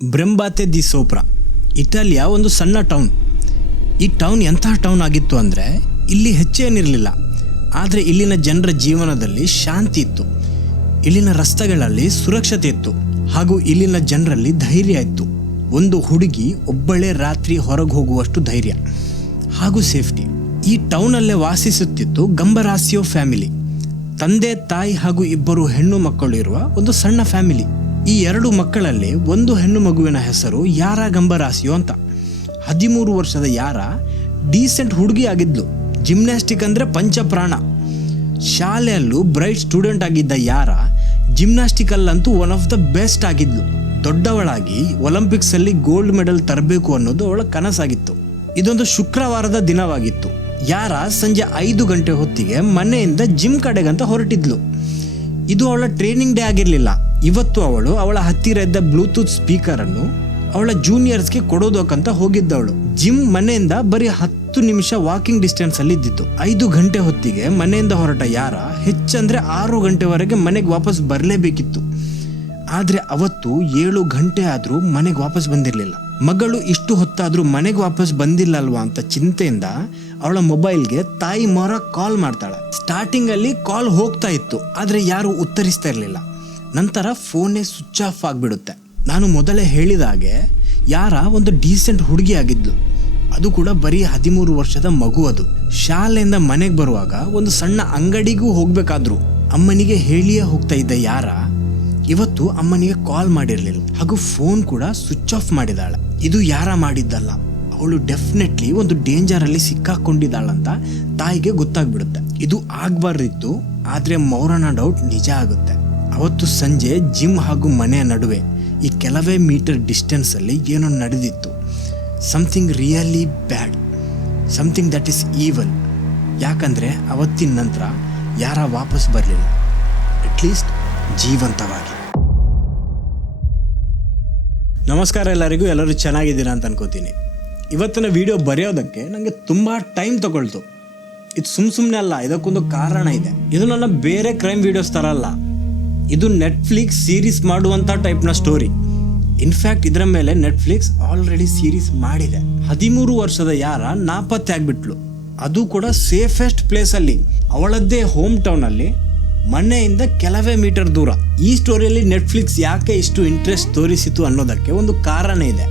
ಬ್ರೆಂಬಾತೆ the ಸೋಪ್ರಾ, ಇಟಾಲಿಯ ಒಂದು ಸಣ್ಣ town. ಈ ಟೌನ್ ಎಂತಹ ಟೌನ್ ಆಗಿತ್ತು ಅಂದರೆ ಇಲ್ಲಿ ಹೆಚ್ಚೇನಿರಲಿಲ್ಲ, ಆದರೆ ಇಲ್ಲಿನ ಜನರ ಜೀವನದಲ್ಲಿ ಶಾಂತಿ ಇತ್ತು, ಇಲ್ಲಿನ ರಸ್ತೆಗಳಲ್ಲಿ ಸುರಕ್ಷತೆ ಇತ್ತು, ಹಾಗೂ ಇಲ್ಲಿನ ಜನರಲ್ಲಿ ಧೈರ್ಯ ಇತ್ತು. ಒಂದು ಹುಡುಗಿ ಒಬ್ಬಳೇ ರಾತ್ರಿ ಹೊರಗೆ ಹೋಗುವಷ್ಟು ಧೈರ್ಯ ಹಾಗೂ ಸೇಫ್ಟಿ. ಈ ಟೌನಲ್ಲೇ ವಾಸಿಸುತ್ತಿತ್ತು ಗಂಬರಾಸಿಯೋ ಫ್ಯಾಮಿಲಿ. ತಂದೆ, ತಾಯಿ ಹಾಗೂ 2 ಹೆಣ್ಣು ಮಕ್ಕಳು ಇರುವ ಒಂದು ಸಣ್ಣ ಫ್ಯಾಮಿಲಿ. ಈ 2 ಮಕ್ಕಳಲ್ಲಿ ಒಂದು ಹೆಣ್ಣು ಮಗುವಿನ ಹೆಸರು ಯಾರಾ ಗಂಬರಾಸಿಯೋ ಅಂತ. 13 ವರ್ಷದ ಯಾರಾ ಡೀಸೆಂಟ್ ಹುಡುಗಿ ಆಗಿದ್ಲು. ಜಿಮ್ನಾಸ್ಟಿಕ್ ಅಂದರೆ ಪಂಚಪ್ರಾಣ. ಶಾಲೆಯಲ್ಲೂ ಬ್ರೈಟ್ ಸ್ಟೂಡೆಂಟ್ ಆಗಿದ್ದ ಯಾರಾ ಜಿಮ್ನಾಸ್ಟಿಕಲ್ಲಂತೂ ಒನ್ ಆಫ್ ದ ಬೆಸ್ಟ್ ಆಗಿದ್ಲು. ದೊಡ್ಡವಳಾಗಿ ಒಲಿಂಪಿಕ್ಸಲ್ಲಿ ಗೋಲ್ಡ್ ಮೆಡಲ್ ತರಬೇಕು ಅನ್ನೋದು ಅವಳ ಕನಸಾಗಿತ್ತು. ಇದೊಂದು ಶುಕ್ರವಾರದ ದಿನವಾಗಿತ್ತು. ಯಾರಾ ಸಂಜೆ 5 ಗಂಟೆ ಹೊತ್ತಿಗೆ ಮನೆಯಿಂದ ಜಿಮ್ ಕಡೆಗಂತ ಹೊರಟಿದ್ಲು. ಇದು ಅವಳ ಟ್ರೈನಿಂಗ್ ಡೇ ಆಗಿರಲಿಲ್ಲ. ಇವತ್ತು ಅವಳು ಅವಳ ಹತ್ತಿರ ಇದ್ದ ಬ್ಲೂಟೂತ್ ಸ್ಪೀಕರನ್ನು ಅವಳ ಜೂನಿಯರ್ಸ್ಗೆ ಕೊಡೋದಕ್ಕಂತ ಹೋಗಿದ್ದವಳು. ಜಿಮ್ ಮನೆಯಿಂದ ಬರೀ 10 ನಿಮಿಷ ವಾಕಿಂಗ್ ಡಿಸ್ಟೆನ್ಸ್ ಅಲ್ಲಿ ಇದ್ದಿತ್ತು. 5 ಗಂಟೆ ಹೊತ್ತಿಗೆ ಮನೆಯಿಂದ ಹೊರಟ ಯಾರಾ ಹೆಚ್ಚಂದ್ರೆ 6 ಗಂಟೆವರೆಗೆ ಮನೆಗೆ ವಾಪಸ್ ಬರಲೇಬೇಕಿತ್ತು. ಆದರೆ ಅವತ್ತು 7 ಗಂಟೆ ಆದರೂ ಮನೆಗೆ ವಾಪಸ್ ಬಂದಿರಲಿಲ್ಲ. ಮಗಳು ಇಷ್ಟು ಹೊತ್ತಾದರೂ ಮನೆಗೆ ವಾಪಸ್ ಬಂದಿಲ್ಲ ಅಲ್ವಾ ಅಂತ ಚಿಂತೆಯಿಂದ ಅವಳ ಮೊಬೈಲ್ಗೆ ತಾಯಿ ಮೊರ ಕಾಲ್ ಮಾಡ್ತಾಳೆ. ಸ್ಟಾರ್ಟಿಂಗ್ ಅಲ್ಲಿ ಕಾಲ್ ಹೋಗ್ತಾ ಇತ್ತು, ಆದರೆ ಯಾರು ಉತ್ತರಿಸ್ತಾ ಇರಲಿಲ್ಲ. ನಂತರ ಫೋನೇ ಸ್ವಿಚ್ ಆಫ್ ಆಗಿಬಿಡುತ್ತೆ. ನಾನು ಮೊದಲೇ ಹೇಳಿದ ಹಾಗೆ ಯಾರಾ ಒಂದು ಡೀಸೆಂಟ್ ಹುಡುಗಿ ಆಗಿದ್ಲು, ಅದು ಕೂಡ ಬರೀ 13 ವರ್ಷದ ಮಗು. ಅದು ಶಾಲೆಯಿಂದ ಮನೆಗೆ ಬರುವಾಗ ಒಂದು ಸಣ್ಣ ಅಂಗಡಿಗೂ ಹೋಗ್ಬೇಕಾದ್ರು ಅಮ್ಮನಿಗೆ ಹೇಳಿಯೇ ಹೋಗ್ತಾ ಇದ್ದ ಯಾರಾ ಇವತ್ತು ಅಮ್ಮನಿಗೆ ಕಾಲ್ ಮಾಡಿರಲಿಲ್ಲ, ಹಾಗೂ ಫೋನ್ ಕೂಡ ಸ್ವಿಚ್ ಆಫ್ ಮಾಡಿದಾಳೆ. ಇದು ಯಾರಾ ಮಾಡಿದ್ದಲ್ಲ, ಅವಳು ಡೆಫಿನೆಟ್ಲಿ ಒಂದು ಡೇಂಜರ್ ಅಲ್ಲಿ ಸಿಕ್ಕಾಕೊಂಡಿದ್ದಾಳಂತ ತಾಯಿಗೆ ಗೊತ್ತಾಗ್ಬಿಡುತ್ತೆ. ಇದು ಆಗ್ಬಾರ್ದಿತ್ತು, ಆದ್ರೆ ಮೌರನ ಡೌಟ್ ನಿಜ ಆಗುತ್ತೆ. ಅವತ್ತು ಸಂಜೆ ಜಿಮ್ ಹಾಗೂ ಮನೆಯ ನಡುವೆ ಈ ಕೆಲವೇ ಮೀಟರ್ ಡಿಸ್ಟೆನ್ಸ್ ಅಲ್ಲಿ ಏನೋ ನಡೆದಿತ್ತು. Something really bad, something that is evil. ಯಾಕಂದ್ರೆ ಅವತ್ತಿನ ನಂತರ ಯಾರಾ ವಾಪಸ್ ಬರಲಿಲ್ಲ, ಅಟ್ಲೀಸ್ಟ್ ಜೀವಂತವಾಗಿ. ನಮಸ್ಕಾರ ಎಲ್ಲರಿಗೂ, ಎಲ್ಲರೂ ಚೆನ್ನಾಗಿದ್ದೀರಾ ಅಂತ ಅನ್ಕೋತೀನಿ. ಇವತ್ತಿನ ವಿಡಿಯೋ ಬರೆಯೋದಕ್ಕೆ ನನಗೆ ತುಂಬ ಟೈಮ್ ತಗೊಳ್ತು. ಇದು ಸುಮ್ಮನೆ ಅಲ್ಲ, ಇದಕ್ಕೊಂದು ಕಾರಣ ಇದೆ. ಇದು ನನ್ನ ಬೇರೆ ಕ್ರೈಮ್ ವಿಡಿಯೋಸ್ ಥರ ಅಲ್ಲ, ಇದು ನೆಟ್ಫ್ಲಿಕ್ಸ್ ಸೀರೀಸ್ ಮಾಡುವಂಥ ಟೈಪ್ನ ಸ್ಟೋರಿ. ಇನ್ಫ್ಯಾಕ್ಟ್ ಇದರ ಮೇಲೆ ನೆಟ್ಫ್ಲಿಕ್ಸ್ ಆಲ್ರೆಡಿ ಸೀರೀಸ್ ಮಾಡಿದೆ. 13 ವರ್ಷದ ಯಾರಾ ನಾಪತ್ತೆ ಆಗ್ಬಿಟ್ಲು, ಅದು ಕೂಡ ಸೇಫೆಸ್ಟ್ ಪ್ಲೇಸಲ್ಲಿ, ಅವಳದ್ದೇ ಹೋಮ್ ಟೌನಲ್ಲಿ, ಮನೆಯಿಂದ ಕೆಲವೇ ಮೀಟರ್ ದೂರ. ಈ ಸ್ಟೋರಿಯಲ್ಲಿ ನೆಟ್ಫ್ಲಿಕ್ಸ್ ಯಾಕೆ ಇಷ್ಟು ಇಂಟ್ರೆಸ್ಟ್ ತೋರಿಸಿತು ಅನ್ನೋದಕ್ಕೆ ಒಂದು ಕಾರಣ ಇದೆ.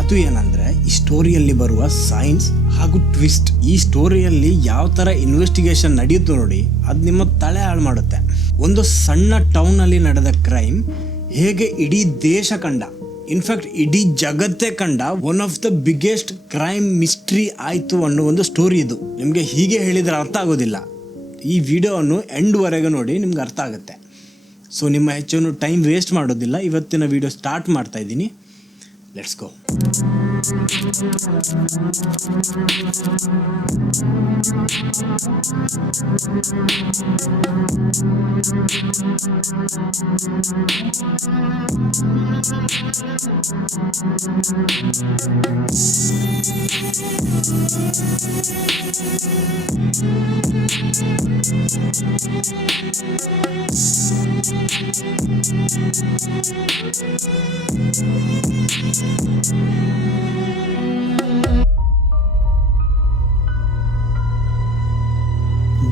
ಅದು ಏನಂದ್ರೆ ಈ ಸ್ಟೋರಿಯಲ್ಲಿ ಬರುವ ಸೈನ್ಸ್ ಹಾಗೂ ಟ್ವಿಸ್ಟ್. ಈ ಸ್ಟೋರಿಯಲ್ಲಿ ಯಾವ ಥರ ಇನ್ವೆಸ್ಟಿಗೇಷನ್ ನಡೆಯುತ್ತೋ ನೋಡಿ, ಅದು ನಿಮ್ಮ ತಲೆ ಹಾಳು ಮಾಡುತ್ತೆ. ಒಂದು ಸಣ್ಣ ಟೌನಲ್ಲಿ ನಡೆದ ಕ್ರೈಮ್ ಹೇಗೆ ಇಡೀ ದೇಶ ಕಂಡ, ಇನ್ಫ್ಯಾಕ್ಟ್ ಇಡೀ ಜಗತ್ತೇ ಕಂಡ one of the biggest crime mystery ಆಯಿತು ಅನ್ನೋ ಒಂದು ಸ್ಟೋರಿ ಇದು. ನಿಮಗೆ ಹೀಗೆ ಹೇಳಿದರೆ ಅರ್ಥ ಆಗೋದಿಲ್ಲ. ಈ ವಿಡಿಯೋವನ್ನು ಎಂಡ್ವರೆಗೆ ನೋಡಿ, ನಿಮ್ಗೆ ಅರ್ಥ ಆಗುತ್ತೆ. ಸೊ ನಿಮ್ಮ ಹೆಚ್ಚು ಟೈಮ್ ವೇಸ್ಟ್ ಮಾಡೋದಿಲ್ಲ, ಇವತ್ತಿನ ವಿಡಿಯೋ ಸ್ಟಾರ್ಟ್ ಮಾಡ್ತಾ ಇದ್ದೀನಿ. Let's go.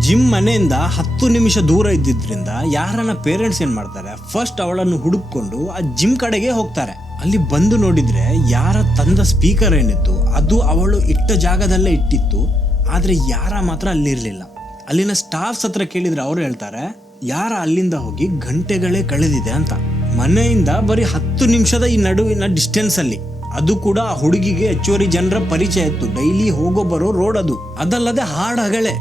ಜಿಮ್ ಮನೆಯಿಂದ 10 ನಿಮಿಷ ದೂರ ಇದ್ದಿದ್ರಿಂದ ಯಾರನ್ನ ಪೇರೆಂಟ್ಸ್ ಏನ್ ಮಾಡ್ತಾರೆ, ಫಸ್ಟ್ ಅವಳನ್ನು ಹುಡುಕೊಂಡು ಆ ಜಿಮ್ ಕಡೆಗೆ ಹೋಗ್ತಾರೆ. ಅಲ್ಲಿ ಬಂದು ನೋಡಿದ್ರೆ ಯಾರ ತಂದ ಸ್ಪೀಕರ್ ಏನಿತ್ತು ಅದು ಅವಳು ಇಟ್ಟ ಜಾಗದಲ್ಲೇ ಇಟ್ಟಿತ್ತು, ಆದ್ರೆ ಯಾರ ಮಾತ್ರ ಅಲ್ಲಿರ್ಲಿಲ್ಲ. ಅಲ್ಲಿನ ಸ್ಟಾಫ್ಸ್ ಹತ್ರ ಕೇಳಿದ್ರೆ ಅವ್ರು ಹೇಳ್ತಾರೆ ಯಾರ ಅಲ್ಲಿಂದ ಹೋಗಿ ಗಂಟೆಗಳೇ ಕಳೆದಿದೆ ಅಂತ. ಮನೆಯಿಂದ ಬರೀ 10 ನಿಮಿಷದ ಈ ನಡುವಿನ ಡಿಸ್ಟೆನ್ಸ್ ಅಲ್ಲಿ, ಅದು ಕೂಡ ಆ ಹುಡುಗಿಗೆ ಹೆಚ್ಚುವರಿ ಜನರ ಪರಿಚಯ ಇತ್ತು, ಡೈಲಿ ಹೋಗೋ ಬರೋ ರೋಡ್ ಅದು. ಅದಲ್ಲದೆ ಹಾಡಗಳೇ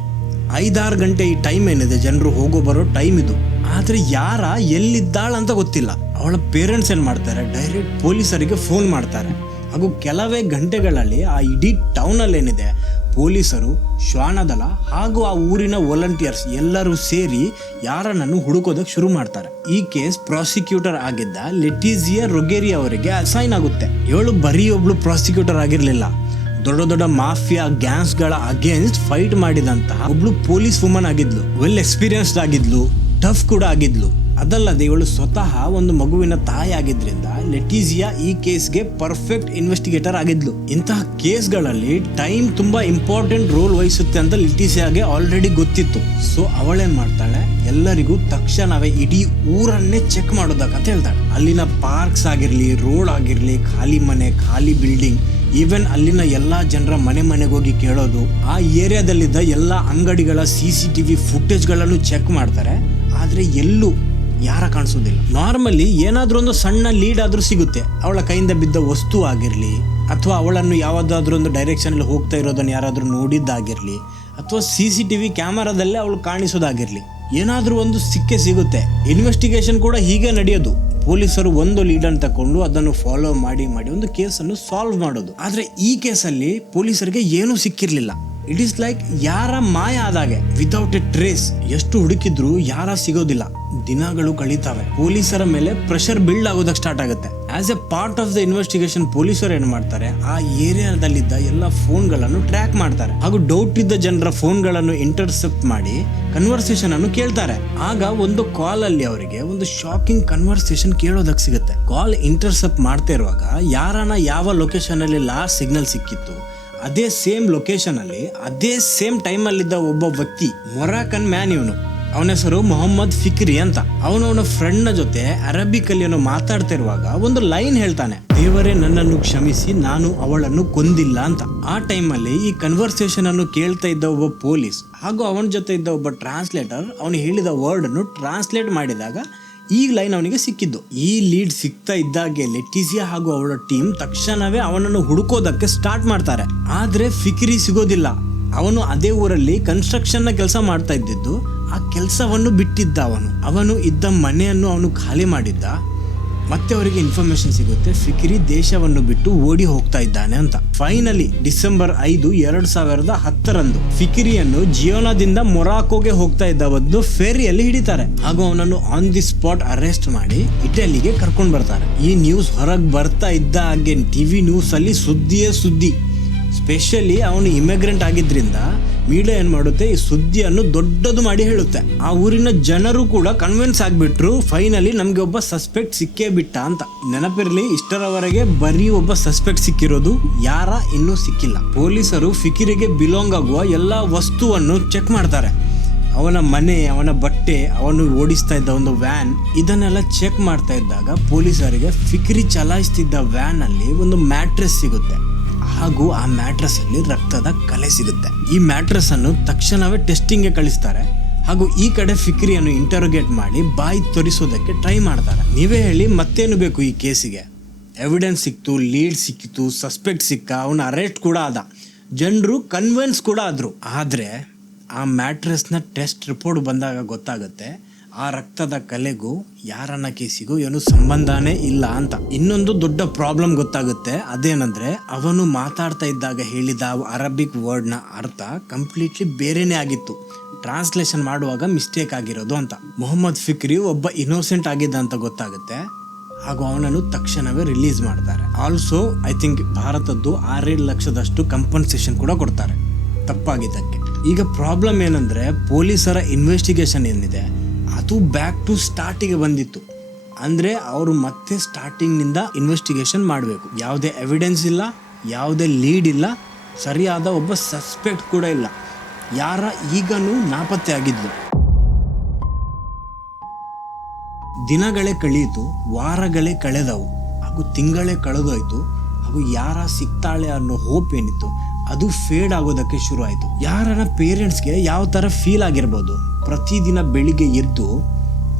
5-6 ಗಂಟೆ ಈ ಟೈಮ್ ಏನಿದೆ, ಜನರು ಹೋಗೋ ಬರೋ ಟೈಮ್ ಇದು. ಆದ್ರೆ ಯಾರ ಎಲ್ಲಿದ್ದಾಳಂತ ಗೊತ್ತಿಲ್ಲ. ಅವಳ ಪೇರೆಂಟ್ಸ್ ಏನ್ ಮಾಡ್ತಾರೆ, ಡೈರೆಕ್ಟ್ ಪೊಲೀಸರಿಗೆ ಫೋನ್ ಮಾಡ್ತಾರೆ. ಹಾಗೂ ಕೆಲವೇ ಗಂಟೆಗಳಲ್ಲಿ ಆ ಇಡೀ ಟೌನಲ್ಲಿ ಏನಿದೆ ಪೊಲೀಸರು, ಶ್ವಾನದಳ ಹಾಗೂ ಆ ಊರಿನ ವಾಲಂಟಿಯರ್ಸ್ ಎಲ್ಲರೂ ಸೇರಿ ಯಾರನ್ನು ಹುಡುಕೋದಕ್ಕೆ ಶುರು ಮಾಡ್ತಾರೆ. ಈ ಕೇಸ್ ಪ್ರಾಸಿಕ್ಯೂಟರ್ ಆಗಿದ್ದ ಲೆಟಿಜಿಯಾ ರೊಗೆರಿ ಅವರಿಗೆ ಅಸೈನ್ ಆಗುತ್ತೆ. ಇವಳು ಬರೀ ಒಬ್ಳು ಪ್ರಾಸಿಕ್ಯೂಟರ್ ಆಗಿರ್ಲಿಲ್ಲ, ದೊಡ್ಡ ದೊಡ್ಡ ಮಾಫಿಯಾ ಗ್ಯಾಂಗ್ಸ್ಗಳ ಅಗೇನ್ಸ್ಟ್ ಫೈಟ್ ಮಾಡಿದಂತಹ ಒಬ್ಳು ಪೊಲೀಸ್ ವುಮನ್ ಆಗಿದ್ಲು. ವೆಲ್ ಎಕ್ಸ್ಪೀರಿಯನ್ಸ್ಡ್ ಆಗಿದ್ಲು, ಟಫ್ ಕೂಡ ಆಗಿದ್ಲು. ಅದಲ್ಲದೆ ಇವಳು ಸ್ವತಃ ಒಂದು ಮಗುವಿನ ತಾಯಿ ಆಗಿದ್ರಿಂದ ಲೆಟಿಸಿಯಾ ಈ ಕೇಸ್ಗೆ ಪರ್ಫೆಕ್ಟ್ ಇನ್ವೆಸ್ಟಿಗೇಟರ್ ಆಗಿದ್ಲು. ಇಂತಹ ಕೇಸ್ಗಳಲ್ಲಿ ಟೈಮ್ ತುಂಬಾ ಇಂಪಾರ್ಟೆಂಟ್ ರೋಲ್ ವಹಿಸುತ್ತೆ ಅಂತ ಲೆಟಿಸಿಯಾಗೆ ಆಲ್ರೆಡಿ ಗೊತ್ತಿತ್ತು. ಸೊ ಅವಳೇನ್ ಮಾಡ್ತಾಳೆ, ಎಲ್ಲರಿಗೂ ತಕ್ಷಣವೇ ಇಡೀ ಊರನ್ನೇ ಚೆಕ್ ಮಾಡೋದಕ್ಕಂತ ಹೇಳ್ತಾಳೆ. ಅಲ್ಲಿನ ಪಾರ್ಕ್ಸ್ ಆಗಿರ್ಲಿ, ರೋಡ್ ಆಗಿರ್ಲಿ, ಖಾಲಿ ಮನೆ, ಖಾಲಿ ಬಿಲ್ಡಿಂಗ್, ಈವನ್ ಅಲ್ಲಿನ ಎಲ್ಲಾ ಜನರ ಮನೆಗೆ ಹೋಗಿ ಕೇಳೋದು, ಆ ಏರಿಯಾದಲ್ಲಿದ್ದ ಎಲ್ಲಾ ಅಂಗಡಿಗಳ CCTV ಫುಟೇಜ್ ಗಳನ್ನು ಚೆಕ್ ಮಾಡ್ತಾರೆ. ಆದ್ರೆ ಎಲ್ಲೂ ಯಾರ ಕಾಣಿಸೋದಿಲ್ಲ. ನಾರ್ಮಲಿ ಏನಾದ್ರೂ ಒಂದು ಸಣ್ಣ ಲೀಡ್ ಆದ್ರೂ ಸಿಗುತ್ತೆ. ಅವಳ ಕೈಯಿಂದ ಬಿದ್ದ ವಸ್ತು ಆಗಿರ್ಲಿ, ಅಥವಾ ಅವಳನ್ನು ಯಾವ್ದಾದ್ರೂ ಒಂದು ಡೈರೆಕ್ಷನ್ ಅಲ್ಲಿ ಹೋಗ್ತಾ ಇರೋದನ್ನ ಯಾರಾದ್ರೂ ನೋಡಿದ್ದಾಗಿರ್ಲಿ, ಅಥವಾ CCTV ಕ್ಯಾಮರಾದಲ್ಲೇ ಅವಳು ಕಾಣಿಸೋದಾಗಿರ್ಲಿ, ಏನಾದ್ರೂ ಒಂದು ಸಿಗುತ್ತೆ. ಇನ್ವೆಸ್ಟಿಗೇಷನ್ ಕೂಡ ಹೀಗೆ ನಡೆಯೋದು. ಪೊಲೀಸರು ಒಂದು ಲೀಡ್ ಅನ್ನು ತಕೊಂಡು ಅದನ್ನು ಫಾಲೋ ಮಾಡಿ ಒಂದು ಕೇಸನ್ನು ಸಾಲ್ವ್ ಮಾಡೋದು. ಆದ್ರೆ ಈ ಕೇಸಲ್ಲಿ ಪೊಲೀಸರಿಗೆ ಏನೂ ಸಿಕ್ಕಿರ್ಲಿಲ್ಲ. ಇಟ್ ಈಸ್ ಲೈಕ್ ಯಾರ ಮಾಯ ಆದಾಗೆ, ವಿತೌಟ್ ಎ ಟ್ರೇಸ್. ಎಷ್ಟು ಹುಡುಕಿದ್ರು ಯಾರ ಸಿಗೋದಿಲ್ಲ. ದಿನಗಳು ಕಳೀತಾವೆ. ಪೊಲೀಸರ ಮೇಲೆ ಪ್ರೆಷರ್ ಬಿಲ್ಡ್ ಆಗೋದಕ್ಕೆ ಸ್ಟಾರ್ಟ್ ಆಗುತ್ತೆ. As A part of the investigation ಪೊಲೀಸರು ಏನ್ ಮಾಡ್ತಾರೆ, ಆ ಏರಿಯಾದಲ್ಲಿದ್ದ ಎಲ್ಲ ಫೋನ್ಗಳನ್ನು ಟ್ರ್ಯಾಕ್ ಮಾಡ್ತಾರೆ. ಹಾಗೂ ಡೌಟ್ ಇದ್ದ ಜನರ ಫೋನ್ಗಳನ್ನು ಇಂಟರ್ಸೆಪ್ಟ್ ಮಾಡಿ ಕನ್ವರ್ಸೇಷನ್ ಅನ್ನು ಕೇಳ್ತಾರೆ. ಆಗ ಒಂದು ಕಾಲ್ ಅಲ್ಲಿ ಅವರಿಗೆ ಒಂದು ಶಾಕಿಂಗ್ ಕನ್ವರ್ಸೇಷನ್ ಕೇಳೋದಕ್ಕೆ ಸಿಗುತ್ತೆ. ಕಾಲ್ ಇಂಟರ್ಸೆಪ್ಟ್ ಮಾಡ್ತಾ ಇರುವಾಗ ಯಾರನ್ನ ಯಾವ ಲೊಕೇಶನ್ ಅಲ್ಲಿ ಲಾಸ್ಟ್ ಸಿಗ್ನಲ್ ಸಿಕ್ಕಿತ್ತು, ಅದೇ ಸೇಮ್ ಲೊಕೇಶನ್ ಅಲ್ಲಿ ಅದೇ ಸೇಮ್ ಟೈಮ್ ಅಲ್ಲಿದ್ದ ಒಬ್ಬ ವ್ಯಕ್ತಿ, ಮೊರಾಕನ್ ಮ್ಯಾನ್ ಇವನು. ಅವನ ಹೆಸರು ಮೊಹಮ್ಮದ್ ಫಿಕ್ರಿ ಅಂತ. ಅವನ ಫ್ರೆಂಡ್ ನ ಜೊತೆ ಅರಬಿಕ್ ಅಲ್ಲಿ ಮಾತಾಡ್ತಾ ಇರುವಾಗ ಒಂದು ಲೈನ್ ಹೇಳ್ತಾನೆ, ದೇವರೇ ನನ್ನನ್ನು ಕ್ಷಮಿಸಿ, ನಾನು ಅವಳನ್ನು ಕೊಂದಿಲ್ಲ ಅಂತ. ಆ ಟೈಮ್ ಅಲ್ಲಿ ಈ ಕನ್ವರ್ಸೇಷನ್ ಅನ್ನು ಕೇಳ್ತಾ ಇದ್ದ ಒಬ್ಬ ಪೊಲೀಸ್ ಹಾಗೂ ಅವನ ಜೊತೆ ಇದ್ದ ಒಬ್ಬ ಟ್ರಾನ್ಸ್ಲೇಟರ್ ಅವನು ಹೇಳಿದ ವರ್ಡ್ ಅನ್ನು ಟ್ರಾನ್ಸ್ಲೇಟ್ ಮಾಡಿದಾಗ ಈ ಲೈನ್ ಅವನಿಗೆ ಸಿಕ್ಕಿದ್ದು. ಈ ಲೀಡ್ ಸಿಗ್ತಾ ಇದ್ದಾಗೆ ಲೆಟಿಸಿಯಾ ಹಾಗೂ ಅವಳ ಟೀಮ್ ತಕ್ಷಣವೇ ಅವನನ್ನು ಹುಡುಕೋದಕ್ಕೆ ಸ್ಟಾರ್ಟ್ ಮಾಡ್ತಾರೆ. ಆದ್ರೆ ಫಿಕ್ರಿ ಸಿಗೋದಿಲ್ಲ. ಅವನು ಅದೇ ಊರಲ್ಲಿ ಕನ್ಸ್ಟ್ರಕ್ಷನ್ ನ ಕೆಲಸ ಮಾಡ್ತಾ ಇದ್ದಿದ್ದು. ಆ ಕೆಲಸವನ್ನು ಬಿಟ್ಟಿದ್ದ. ಅವನು ಇದ್ದ ಮನೆಯನ್ನು ಅವನು ಖಾಲಿ ಮಾಡಿದ್ದ. ಮತ್ತೆ ಅವರಿಗೆ ಇನ್ಫಾರ್ಮೇಶನ್ ಸಿಗುತ್ತೆ, ಫಿಕ್ರಿ ದೇಶವನ್ನು ಬಿಟ್ಟು ಓಡಿ ಹೋಗ್ತಾ ಇದ್ದಾನೆ ಅಂತ. ಫೈನಲಿ ಡಿಸೆಂಬರ್ 5, 2010 ಫಿಕ್ರಿಯನ್ನು ಜಿಯೋನಾದಿಂದ ಮೊರಾಕೋಗೆ ಹೋಗ್ತಾ ಇದ್ದ ಒಂದು ಫೆರಿಯಲ್ಲಿ ಹಿಡಿತಾರೆ. ಹಾಗೂ ಅವನನ್ನು ಆನ್ ದಿ ಸ್ಪಾಟ್ ಅರೆಸ್ಟ್ ಮಾಡಿ ಇಟಲಿಗೆ ಕರ್ಕೊಂಡು ಬರ್ತಾರೆ. ಈ ನ್ಯೂಸ್ ಹೊರಗೆ ಬರ್ತಾ ಇದ್ದ ಹಾಗೆ ಟಿವಿ ನ್ಯೂಸ್ ಅಲ್ಲಿ ಸುದ್ದಿಯೇ ಸುದ್ದಿ. ಸ್ಪೆಷಲಿ ಅವನು ಇಮಿಗ್ರೆಂಟ್ ಆಗಿದ್ರಿಂದ ಮೀಡಿಯಾ ಏನ್ ಮಾಡುತ್ತೆ, ಈ ಸುದ್ದಿಯನ್ನು ದೊಡ್ಡದು ಮಾಡಿ ಹೇಳುತ್ತೆ. ಆ ಊರಿನ ಜನರು ಕೂಡ ಕನ್ವಿನ್ಸ್ ಆಗ್ಬಿಟ್ರು, ಫೈನಲಿ ನಮ್ಗೆ ಒಬ್ಬ ಸಸ್ಪೆಕ್ಟ್ ಸಿಕ್ಕೇ ಬಿಟ್ಟ ಅಂತ. ನೆನಪಿರ್ಲಿ, ಇಷ್ಟರವರೆಗೆ ಬರೀ ಒಬ್ಬ ಸಸ್ಪೆಕ್ಟ್ ಸಿಕ್ಕಿರೋದು, ಯಾರ ಇನ್ನೂ ಸಿಕ್ಕಿಲ್ಲ. ಪೊಲೀಸರು ಫಿಕಿರಿಗೆ ಬಿಲಾಂಗ್ ಆಗುವ ಎಲ್ಲಾ ವಸ್ತುವನ್ನು ಚೆಕ್ ಮಾಡ್ತಾರೆ. ಅವನ ಮನೆ, ಅವನ ಬಟ್ಟೆ, ಅವನು ಓಡಿಸ್ತಾ ಇದ್ದ ಒಂದು ವ್ಯಾನ್, ಇದನ್ನೆಲ್ಲ ಚೆಕ್ ಮಾಡ್ತಾ ಇದ್ದಾಗ ಪೊಲೀಸರಿಗೆ ಫಿಕ್ರಿ ಚಲಾಯಿಸ್ತಿದ್ದ ವ್ಯಾನ್ ಅಲ್ಲಿ ಒಂದು ಮ್ಯಾಟ್ರೆಸ್ ಸಿಗುತ್ತೆ. ಹಾಗೂ ಆ ಮ್ಯಾಟ್ರೆಸ್ ಅಲ್ಲಿ ರಕ್ತದ ಕಲೆ ಸಿಗುತ್ತೆ. ಈ ಮ್ಯಾಟ್ರೆಸ್ ಅನ್ನು ತಕ್ಷಣವೇ ಟೆಸ್ಟಿಂಗ್ಗೆ ಕಳಿಸ್ತಾರೆ. ಹಾಗೂ ಈ ಕಡೆ ಫಿಕ್ರಿಯನ್ನು ಇಂಟರೋಗೇಟ್ ಮಾಡಿ ಬಾಯಿ ತೋರಿಸೋದಕ್ಕೆ ಟ್ರೈ ಮಾಡ್ತಾರೆ. ನೀವೇ ಹೇಳಿ, ಮತ್ತೇನು ಬೇಕು ಈ ಕೇಸಿಗೆ? ಎವಿಡೆನ್ಸ್ ಸಿಕ್ತು, ಲೀಡ್ ಸಿಕ್ಕಿತು, ಸಸ್ಪೆಕ್ಟ್ ಸಿಕ್ಕ, ಅವನ ಅರೆಸ್ಟ್ ಕೂಡ ಆದ, ಜನರು ಕನ್ವಿನ್ಸ್ ಕೂಡ ಆದ್ರು. ಆದ್ರೆ ಆ ಮ್ಯಾಟ್ರೆಸ್ನ ಟೆಸ್ಟ್ ರಿಪೋರ್ಟ್ ಬಂದಾಗ ಗೊತ್ತಾಗುತ್ತೆ, ಆ ರಕ್ತದ ಕಲೆಗೂ ಯಾರನ್ನ ಕೇಸಿಗೂ ಏನು ಸಂಬಂಧನೇ ಇಲ್ಲ ಅಂತ. ಇನ್ನೊಂದು ದೊಡ್ಡ ಪ್ರಾಬ್ಲಮ್ ಗೊತ್ತಾಗುತ್ತೆ. ಅದೇನಂದ್ರೆ, ಅವನು ಮಾತಾಡ್ತಾ ಇದ್ದಾಗ ಹೇಳಿದ ಅರಬಿಕ್ ವರ್ಡ್ ನ ಅರ್ಥ ಕಂಪ್ಲೀಟ್ಲಿ ಬೇರೆನೇ ಆಗಿತ್ತು. ಟ್ರಾನ್ಸ್ಲೇಷನ್ ಮಾಡುವಾಗ ಮಿಸ್ಟೇಕ್ ಆಗಿರೋದು ಅಂತ. ಮೊಹಮ್ಮದ್ ಫಿಕ್ರಿ ಒಬ್ಬ ಇನ್ನೋಸೆಂಟ್ ಆಗಿದ್ದ ಅಂತ ಗೊತ್ತಾಗುತ್ತೆ. ಹಾಗೂ ಅವನನ್ನು ತಕ್ಷಣವೇ ರಿಲೀಸ್ ಮಾಡ್ತಾರೆ. ಆಲ್ಸೋ ಐ ಥಿಂಕ್ ಭಾರತದ್ದು 6-7 ಲಕ್ಷದಷ್ಟು ಕಂಪನ್ಸೇಷನ್ ಕೂಡ ಕೊಡ್ತಾರೆ ತಪ್ಪಾಗಿದ್ದಕ್ಕೆ. ಈಗ ಪ್ರಾಬ್ಲಮ್ ಏನಂದ್ರೆ, ಪೊಲೀಸರ ಇನ್ವೆಸ್ಟಿಗೇಷನ್ ಏನಿದೆ ಅದು ಬ್ಯಾಕ್ ಟು ಸ್ಟಾರ್ಟಿಗೆ ಬಂದಿತ್ತು. ಅಂದ್ರೆ ಅವರು ಮತ್ತೆ ಸ್ಟಾರ್ಟಿಂಗ್ ನಿಂದ ಇನ್ವೆಸ್ಟಿಗೇಷನ್ ಮಾಡಬೇಕು. ಯಾವುದೇ ಎವಿಡೆನ್ಸ್ ಇಲ್ಲ, ಯಾವುದೇ ಲೀಡ್ ಇಲ್ಲ, ಸರಿಯಾದ ಒಬ್ಬ ಸಸ್ಪೆಕ್ಟ್ ಕೂಡ ಇಲ್ಲ. ಯಾರ ಈಗನೂ ನಾಪತ್ತೆ ಆಗಿದ್ಲು. ದಿನಗಳೇ ಕಳೆಯಿತು, ವಾರಗಳೇ ಕಳೆದವು, ಹಾಗೂ ತಿಂಗಳೇ ಕಳೆದೋಯ್ತು. ಹಾಗೂ ಯಾರ ಸಿಗ್ತಾಳೆ ಅನ್ನೋ ಹೋಪ್ ಏನಿತ್ತು ಅದು ಫೇಡ್ ಆಗೋದಕ್ಕೆ ಶುರು ಆಯಿತು. ಯಾರನ್ನ ಪೇರೆಂಟ್ಸ್ಗೆ ಯಾವ ಥರ ಫೀಲ್ ಆಗಿರ್ಬೋದು, ಪ್ರತಿದಿನ ಬೆಳಿಗ್ಗೆ ಎದ್ದು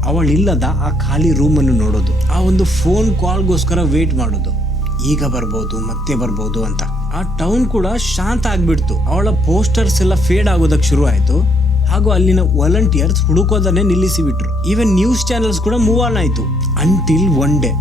ಅವಳಿಲ್ಲದ ಆ ಖಾಲಿ ರೂಮನ್ನು ನೋಡೋದು, ಆ ಒಂದು ಫೋನ್ ಕಾಲ್ಗೋಸ್ಕರ ವೇಟ್ ಮಾಡೋದು, ಈಗ ಬರ್ಬೋದು ಮತ್ತೆ ಬರ್ಬೋದು ಅಂತ. ಆ ಟೌನ್ ಕೂಡ ಶಾಂತ ಆಗ್ಬಿಡ್ತು. ಅವಳ ಪೋಸ್ಟರ್ಸ್ ಎಲ್ಲ ಫೇಡ್ ಆಗೋದಕ್ಕೆ ಶುರು ಆಯಿತು. ಹಾಗೂ ಅಲ್ಲಿನ ವಾಲಂಟಿಯರ್ಸ್ ಹುಡುಕೋದನ್ನೇ ನಿಲ್ಲಿಸಿಬಿಟ್ರು. ಈವನ್ ನ್ಯೂಸ್ ಚಾನೆಲ್ಸ್ ಕೂಡ ಮೂವ್ ಆನ್ ಆಯಿತು. ಅಂಟಿಲ್ ಒನ್ ಡೇ,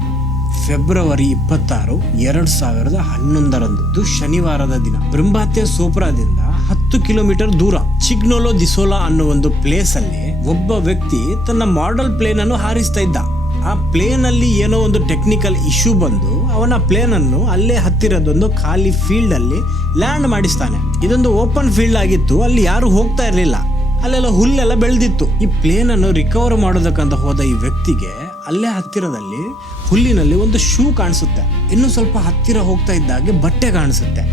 ಫೆಬ್ರವರಿ 26, 2011 ಶನಿವಾರದ ದಿನ, ಬ್ರಂಬಾತೆ ಸೋಪ್ರಾದಿಂದ 10 ಕಿಲೋಮೀಟರ್ ದೂರ ಚಿಗ್ನೋಲೋ ದಿಸೋಲಾ ಅನ್ನೋ ಒಂದು ಪ್ಲೇಸ್ ಅಲ್ಲಿ ಒಬ್ಬ ವ್ಯಕ್ತಿ ತನ್ನ ಮಾಡೆಲ್ ಪ್ಲೇನ್ ಅನ್ನು ಹಾರಿಸ್ತಾ ಇದ್ದ. ಆ ಪ್ಲೇನ್ ಅಲ್ಲಿ ಏನೋ ಒಂದು ಟೆಕ್ನಿಕಲ್ ಇಶ್ಯೂ ಬಂದು ಅವನ ಪ್ಲೇನ್ ಅನ್ನು ಅಲ್ಲೇ ಹತ್ತಿರದೊಂದು ಖಾಲಿ ಫೀಲ್ಡ್ ಅಲ್ಲಿ ಲ್ಯಾಂಡ್ ಮಾಡಿಸ್ತಾನೆ. ಇದೊಂದು ಓಪನ್ ಫೀಲ್ಡ್ ಆಗಿತ್ತು, ಅಲ್ಲಿ ಯಾರು ಹೋಗ್ತಾ ಇರ್ಲಿಲ್ಲ, ಅಲ್ಲೆಲ್ಲ ಹುಲ್ಲೆಲ್ಲ ಬೆಳೆದಿತ್ತು. ಈ ಪ್ಲೇನ್ ಅನ್ನು ರಿಕವರ್ ಮಾಡೋದಕ್ಕಂತ ಹೋದ ಈ ವ್ಯಕ್ತಿಗೆ ಅಲ್ಲೇ ಹತ್ತಿರದಲ್ಲಿ ಹುಲ್ಲಿನಲ್ಲಿ ಒಂದು ಶೂ ಕಾಣಿಸುತ್ತೆ. ಇನ್ನು ಸ್ವಲ್ಪ ಹತ್ತಿರ ಹೋಗ್ತಾ ಇದ್ದಾಗೆ ಬಟ್ಟೆ ಕಾಣಿಸುತ್ತೆ.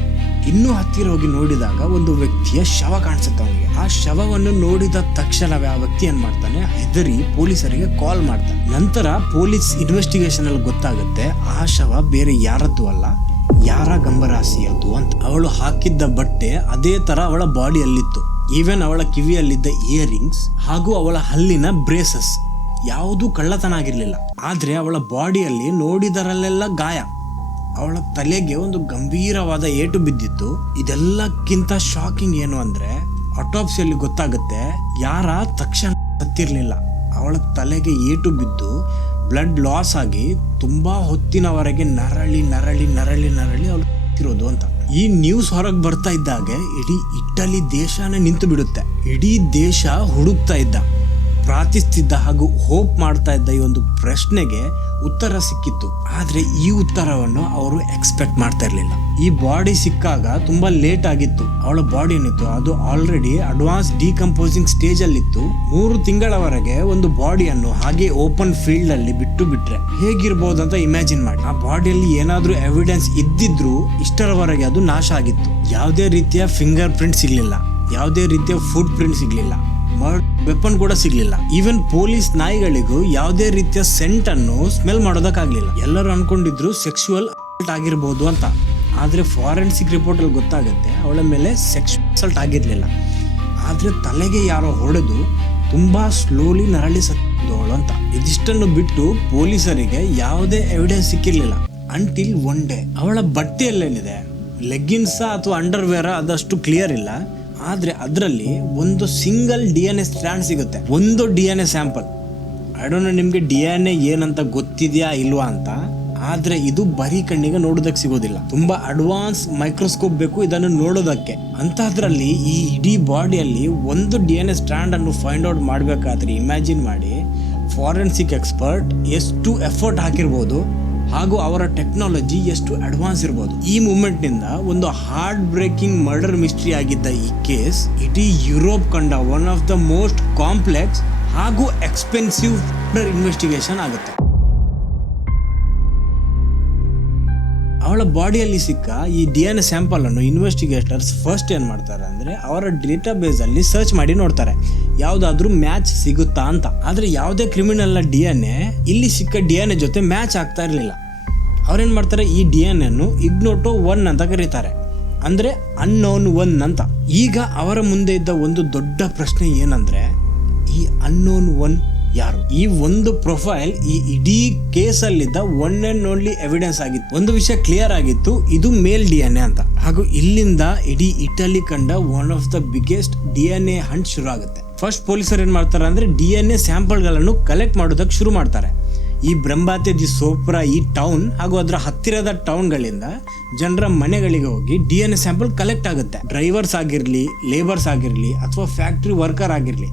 ಇನ್ನೂ ಹತ್ತಿರ ಹೋಗಿ ನೋಡಿದಾಗ ಒಂದು ವ್ಯಕ್ತಿಯ ಶವ ಕಾಣಿಸುತ್ತೆ ಅವನಿಗೆ. ಆ ಶವವನ್ನು ನೋಡಿದ ತಕ್ಷಣವೇ ಆ ವ್ಯಕ್ತಿ ಏನ್ ಮಾಡ್ತಾನೆ, ಹೆದರಿ ಪೊಲೀಸರಿಗೆ ಕಾಲ್ ಮಾಡ್ತಾನೆ. ನಂತರ ಪೊಲೀಸ್ ಇನ್ವೆಸ್ಟಿಗೇಷನ್ ಅಲ್ಲಿ ಗೊತ್ತಾಗುತ್ತೆ ಆ ಶವ ಬೇರೆ ಯಾರದ್ದು ಅಲ್ಲ, ಯಾರ ಗಂಬರಾಸಿಯದ್ದು ಅಂತ. ಅವಳು ಹಾಕಿದ್ದ ಬಟ್ಟೆ ಅದೇ ತರ ಅವಳ ಬಾಡಿಯಲ್ಲಿತ್ತು. ಈವನ್ ಅವಳ ಕಿವಿಯಲ್ಲಿದ್ದ ಇಯರಿಂಗ್ಸ್ ಹಾಗೂ ಅವಳ ಹಲ್ಲಿನ ಬ್ರೇಸಸ್ ಯಾವುದೂ ಕಳ್ಳತನ ಆಗಿರ್ಲಿಲ್ಲ. ಆದ್ರೆ ಅವಳ ಬಾಡಿಯಲ್ಲಿ ನೋಡಿದರಲ್ಲೆಲ್ಲ ಗಾಯ. ಅವಳ ತಲೆಗೆ ಒಂದು ಗಂಭೀರವಾದ ಏಟು ಬಿದ್ದಿತ್ತು. ಇದೆಲ್ಲಕ್ಕಿಂತ ಶಾಕಿಂಗ್ ಏನು ಅಂದ್ರೆ ಆಟೋಪ್ಸಿಯಲ್ಲಿ ಗೊತ್ತಾಗುತ್ತೆ ಯಾರ ತಕ್ಷಣ ಸತ್ತಿರ್ಲಿಲ್ಲ. ಅವಳ ತಲೆಗೆ ಏಟು ಬಿದ್ದು ಬ್ಲಡ್ ಲಾಸ್ ಆಗಿ ತುಂಬಾ ಹೊತ್ತಿನವರೆಗೆ ನರಳಿ ನರಳಿ ನರಳಿ ನರಳಿ ಅವಳು ಇರೋದು ಅಂತ. ಈ ನ್ಯೂಸ್ ಹೊರಗೆ ಬರ್ತಾ ಇದ್ದಾಗೆ ಇಡೀ ಇಟಲಿ ದೇಶನೇ ನಿಂತು ಬಿಡುತ್ತೆ. ಇಡೀ ದೇಶ ಹುಡುಕ್ತಾ ಇದ್ದ, ಪ್ರಾರ್ಥಿಸ್ತಿದ್ದ ಹಾಗೂ ಹೋಪ್ ಮಾಡ್ತಾ ಇದ್ದ ಈ ಒಂದು ಪ್ರಶ್ನೆಗೆ ಉತ್ತರ ಸಿಕ್ಕಿತ್ತು. ಆದ್ರೆ ಈ ಉತ್ತರವನ್ನು ಅವರು ಎಕ್ಸ್ಪೆಕ್ಟ್ ಮಾಡ್ತಾ ಇರ್ಲಿಲ್ಲ. ಈ ಬಾಡಿ ಸಿಕ್ಕಾಗ ತುಂಬಾ ಲೇಟ್ ಆಗಿತ್ತು. ಅವಳ ಬಾಡಿ ಏನಿತ್ತು ಅದು ಆಲ್ರೆಡಿ ಅಡ್ವಾನ್ಸ್ ಡಿಕಂಪೋಸಿಂಗ್ ಸ್ಟೇಜ್ ಅಲ್ಲಿತ್ತು. 3 ತಿಂಗಳವರೆಗೆ ಒಂದು ಬಾಡಿಯನ್ನು ಹಾಗೆ ಓಪನ್ ಫೀಲ್ಡ್ ಅಲ್ಲಿ ಬಿಟ್ರೆ ಹೇಗಿರ್ಬೋದು ಅಂತ ಇಮ್ಯಾಜಿನ್ ಮಾಡಿ. ಆ ಬಾಡಿಯಲ್ಲಿ ಏನಾದ್ರೂ ಎವಿಡೆನ್ಸ್ ಇದ್ದಿದ್ರು ಇಷ್ಟರವರೆಗೆ ಅದು ನಾಶ ಆಗಿತ್ತು. ಯಾವುದೇ ರೀತಿಯ ಫಿಂಗರ್ ಪ್ರಿಂಟ್ ಸಿಗ್ಲಿಲ್ಲ, ಯಾವುದೇ ರೀತಿಯ ಫುಟ್ ಪ್ರಿಂಟ್ ಸಿಗ್ಲಿಲ್ಲ, ವೆಪನ್ ಕೂಡ ಸಿಗ್ಲಿಲ್ಲ. ಈವನ್ ಪೊಲೀಸ್ ನಾಯಿಗಳಿಗೂ ಯಾವುದೇ ರೀತಿಯ ಸೆಂಟ್ ಅನ್ನು ಸ್ಮೆಲ್ ಮಾಡೋದಕ್ಕಾಗ್ಲಿಲ್ಲ. ಎಲ್ಲರೂ ಅನ್ಕೊಂಡಿದ್ರು ಸೆಕ್ಸುವಲ್ ಅಸಲ್ಟ್ ಆಗಿರ್ಬೋದು ಅಂತ. ಆದ್ರೆ ಫಾರೆನ್ಸಿಕ್ ರಿಪೋರ್ಟ್ ಅಲ್ಲಿ ಗೊತ್ತಾಗುತ್ತೆ ಅವಳ ಮೇಲೆ ಸೆಕ್ಸುವಲ್ ಅಸಲ್ಟ್ ಆಗಿರ್ಲಿಲ್ಲ. ಆದ್ರೆ ತಲೆಗೆ ಯಾರೋ ಹೊಡೆದು ತುಂಬಾ ಸ್ಲೋಲಿ ನರಳಿ ಸತ್ತವಳು ಅಂತ. ಇದಿಷ್ಟನ್ನು ಬಿಟ್ಟು ಪೊಲೀಸರಿಗೆ ಯಾವುದೇ ಎವಿಡೆನ್ಸ್ ಸಿಕ್ಕಿರ್ಲಿಲ್ಲ ಅಂಟಿಲ್ ಒನ್ ಡೇ. ಅವಳ ಬಟ್ಟೆಯಲ್ಲೇನಿದೆ, ಲೆಗ್ಗಿನ್ಸ್ ಅಥವಾ ಅಂಡರ್ವೇರ್ ಅದಷ್ಟು ಕ್ಲಿಯರ್ ಇಲ್ಲ. ಆದ್ರೆ ಅದರಲ್ಲಿ ಒಂದು ಸಿಂಗಲ್ DNA ಸ್ಟ್ರಾಂಡ್ ಸಿಗುತ್ತೆ, ಒಂದು DNA sample. I don't know ನಿಮ್ಗೆ DNA ಏನಂತ ಗೊತ್ತಿದೆಯಾ ಇಲ್ವಾ ಅಂತ. ಆದ್ರೆ ಇದು ಬರೀ ಕಣ್ಣಿಗೆ ನೋಡೋದಕ್ಕೆ ಸಿಗೋದಿಲ್ಲ, ತುಂಬಾ ಅಡ್ವಾನ್ಸ್ ಮೈಕ್ರೋಸ್ಕೋಪ್ ಬೇಕು ಇದನ್ನು ನೋಡೋದಕ್ಕೆ. ಅಂತದ್ರಲ್ಲಿ ಈ ಇಡೀ ಬಾಡಿಯಲ್ಲಿ ಒಂದು DNA ಸ್ಟ್ರಾಂಡ್ ಅನ್ನು ಫೈಂಡ್ ಔಟ್ ಮಾಡ್ಬೇಕಾದ್ರೆ ಇಮ್ಯಾಜಿನ್ ಮಾಡಿ ಫಾರೆನ್ಸಿಕ್ ಎಕ್ಸ್ಪರ್ಟ್ ಎಷ್ಟು ಎಫರ್ಟ್ ಹಾಕಿರ್ಬೋದು ಹಾಗೂ ಅವರ ಟೆಕ್ನಾಲಜಿ ಎಷ್ಟು ಅಡ್ವಾನ್ಸ್ ಇರ್ಬೋದು. ಈ ಮೂಮೆಂಟ್ ನಿಂದ ಒಂದು ಹಾರ್ಟ್ ಬ್ರೇಕಿಂಗ್ ಮರ್ಡರ್ ಮಿಸ್ಟ್ರಿ ಆಗಿದ್ದ ಈ ಕೇಸ್ ಇಡೀ ಯುರೋಪ್ ಕಂಡ one of the most complex ಹಾಗೂ ಎಕ್ಸ್ಪೆನ್ಸಿವ್ ಇನ್ವೆಸ್ಟಿಗೇಷನ್ ಆಗುತ್ತೆ. ಅವಳ ಬಾಡಿಯಲ್ಲಿ ಸಿಕ್ಕ ಈ DNA ಸ್ಯಾಂಪಲ್ ಅನ್ನು ಇನ್ವೆಸ್ಟಿಗೇಟರ್ಸ್ ಫಸ್ಟ್ ಏನ್ ಮಾಡ್ತಾರೆ ಅಂದ್ರೆ ಅವರ ಡೇಟಾ ಬೇಸ್ ಅಲ್ಲಿ ಸರ್ಚ್ ಮಾಡಿ ನೋಡ್ತಾರೆ ಯಾವ್ದಾದ್ರು ಮ್ಯಾಚ್ ಸಿಗುತ್ತಾ ಅಂತ. ಆದ್ರೆ ಯಾವುದೇ ಕ್ರಿಮಿನಲ್ ನ DNA ಇಲ್ಲಿ ಸಿಕ್ಕ DNA ಜೊತೆ ಮ್ಯಾಚ್ ಆಗ್ತಾ ಇರ್ಲಿಲ್ಲ. ಅವ್ರೇನ್ ಮಾಡ್ತಾರೆ, ಈ DNA ಅನ್ನು ಇಗ್ನೋಟೋ 1 ಅಂತ ಕರೀತಾರೆ, ಅಂದ್ರೆ ಅನ್ನೋನ್ 1 ಅಂತ. ಈಗ ಅವರ ಮುಂದೆ ಇದ್ದ ಒಂದು ದೊಡ್ಡ ಪ್ರಶ್ನೆ ಏನಂದ್ರೆ ಈ ಅನ್ನೋನ್ 1 ಯಾರು? ಈ ಒಂದು ಪ್ರೊಫೈಲ್ ಈ ಇಡೀ ಕೇಸಲ್ಲಿದ್ದ ಒನ್ ಅಂಡ್ ಓನ್ಲಿ ಎವಿಡೆನ್ಸ್ ಆಗಿತ್ತು. ಒಂದು ವಿಷಯ ಕ್ಲಿಯರ್ ಆಗಿತ್ತು, ಇದು ಮೇಲ್ DNA ಅಂತ. ಹಾಗೂ ಇಲ್ಲಿಂದ ಇಡೀ ಇಟಲಿ ಕಂಡ one of the biggest DNA Hunt ಶುರು ಆಗುತ್ತೆ. ಫಸ್ಟ್ ಪೊಲೀಸರು ಏನ್ ಮಾಡ್ತಾರೆ ಅಂದ್ರೆ DNA ಸ್ಯಾಂಪಲ್ ಗಳನ್ನು ಕಲೆಕ್ಟ್ ಮಾಡೋದಕ್ಕೆ ಶುರು ಮಾಡ್ತಾರೆ. ಈ ಬ್ರಂಬಾತೆ ದಿ ಸೋಪ್ರಾ ಈ ಟೌನ್ ಹಾಗೂ ಅದರ ಹತ್ತಿರದ ಟೌನ್ ಗಳಿಂದ ಜನರ ಮನೆಗಳಿಗೆ ಹೋಗಿ DNA ಸ್ಯಾಂಪಲ್ ಕಲೆಕ್ಟ್ ಆಗುತ್ತೆ. ಡ್ರೈವರ್ಸ್ ಆಗಿರ್ಲಿ, ಲೇಬರ್ಸ್ ಆಗಿರ್ಲಿ ಅಥವಾ ಫ್ಯಾಕ್ಟ್ರಿ ವರ್ಕರ್ ಆಗಿರ್ಲಿ,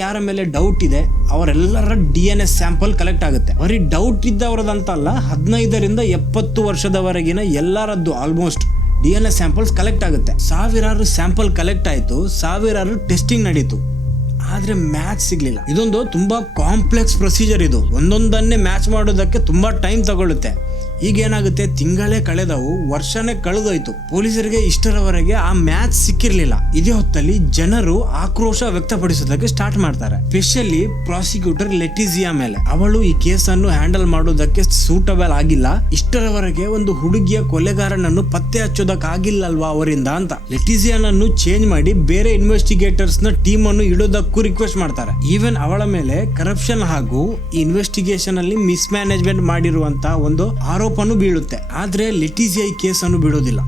ಯಾರ ಮೇಲೆ ಡೌಟ್ ಇದೆ ಅವರೆಲ್ಲರ DNA ಸ್ಯಾಂಪಲ್ ಕಲೆಕ್ಟ್ ಆಗುತ್ತೆ. ಬರೀ ಡೌಟ್ ಇದ್ದವರದಂತಲ್ಲ, 15ರಿಂದ 70 ವರ್ಷದವರೆಗಿನ ಎಲ್ಲರದ್ದು ಆಲ್ಮೋಸ್ಟ್ DNA ಸ್ಯಾಂಪಲ್ಸ್ ಕಲೆಕ್ಟ್ ಆಗುತ್ತೆ. ಸಾವಿರಾರು ಸ್ಯಾಂಪಲ್ ಕಲೆಕ್ಟ್ ಆಯ್ತು, ಸಾವಿರಾರು ಟೆಸ್ಟಿಂಗ್ ನಡೀತು. ಆದ್ರೆ ಮ್ಯಾಚ್ ಸಿಗ್ಲಿಲ್ಲ. ಇದೊಂದು ತುಂಬಾ ಕಾಂಪ್ಲೆಕ್ಸ್ ಪ್ರೊಸೀಜರ್. ಇದು ಒಂದೊಂದನ್ನೇ ಮ್ಯಾಚ್ ಮಾಡೋದಕ್ಕೆ ತುಂಬಾ ಟೈಮ್ ತಗೊಳುತ್ತೆ. ಈಗ ಏನಾಗುತ್ತೆ, ತಿಂಗಳೇ ಕಳೆದವು, ವರ್ಷನೇ ಕಳೆದೋಯ್ತು. ಪೊಲೀಸರಿಗೆ ಇಷ್ಟರವರೆಗೆ ಆ ಮ್ಯಾಚ್ ಸಿಕ್ಕಿರ್ಲಿಲ್ಲ. ಇದೇ ಹೊತ್ತಲ್ಲಿ ಜನರು ಆಕ್ರೋಶ ವ್ಯಕ್ತಪಡಿಸೋದಕ್ಕೆ ಸ್ಟಾರ್ಟ್ ಮಾಡ್ತಾರೆ, ಸ್ಪೆಷಲಿ ಪ್ರಾಸಿಕ್ಯೂಟರ್ ಲೆಟಿಸಿಯಾ ಮೇಲೆ. ಅವಳು ಈ ಕೇಸನ್ನು ಹ್ಯಾಂಡಲ್ ಮಾಡೋದಕ್ಕೆ ಸೂಟಬಲ್ ಆಗಿಲ್ಲ. ಇಷ್ಟರವರೆಗೆ ಒಂದು ಹುಡುಗಿಯ ಕೊಲೆಗಾರನನ್ನು ಪತ್ತೆ ಹಚ್ಚೋದಕ್ಕಾಗಿಲ್ಲಲ್ವಾ ಅವರಿಂದ ಅಂತ ಲೆಟಿಸಿಯಾನನ್ನು ಚೇಂಜ್ ಮಾಡಿ ಬೇರೆ ಇನ್ವೆಸ್ಟಿಗೇಟರ್ಸ್ ನ ಟೀಮ್ ಅನ್ನು ಇಡೋದಕ್ಕೂ ರಿಕ್ವೆಸ್ಟ್ ಮಾಡ್ತಾರೆ. ಈವನ್ ಅವಳ ಮೇಲೆ ಕರಪ್ಷನ್ ಹಾಗೂ ಇನ್ವೆಸ್ಟಿಗೇಷನ್ ಅಲ್ಲಿ ಮಿಸ್ಮ್ಯಾನೇಜ್ಮೆಂಟ್ ಮಾಡಿರುವಂತಹ ಒಂದು ಆರೋಪನು ಬೀಳುತ್ತೆ. ಆದ್ರೆ ಲೆಟಿಸಿಯಾ ಈ ಕೇಸನ್ನು ಬಿಡೋದಿಲ್ಲ.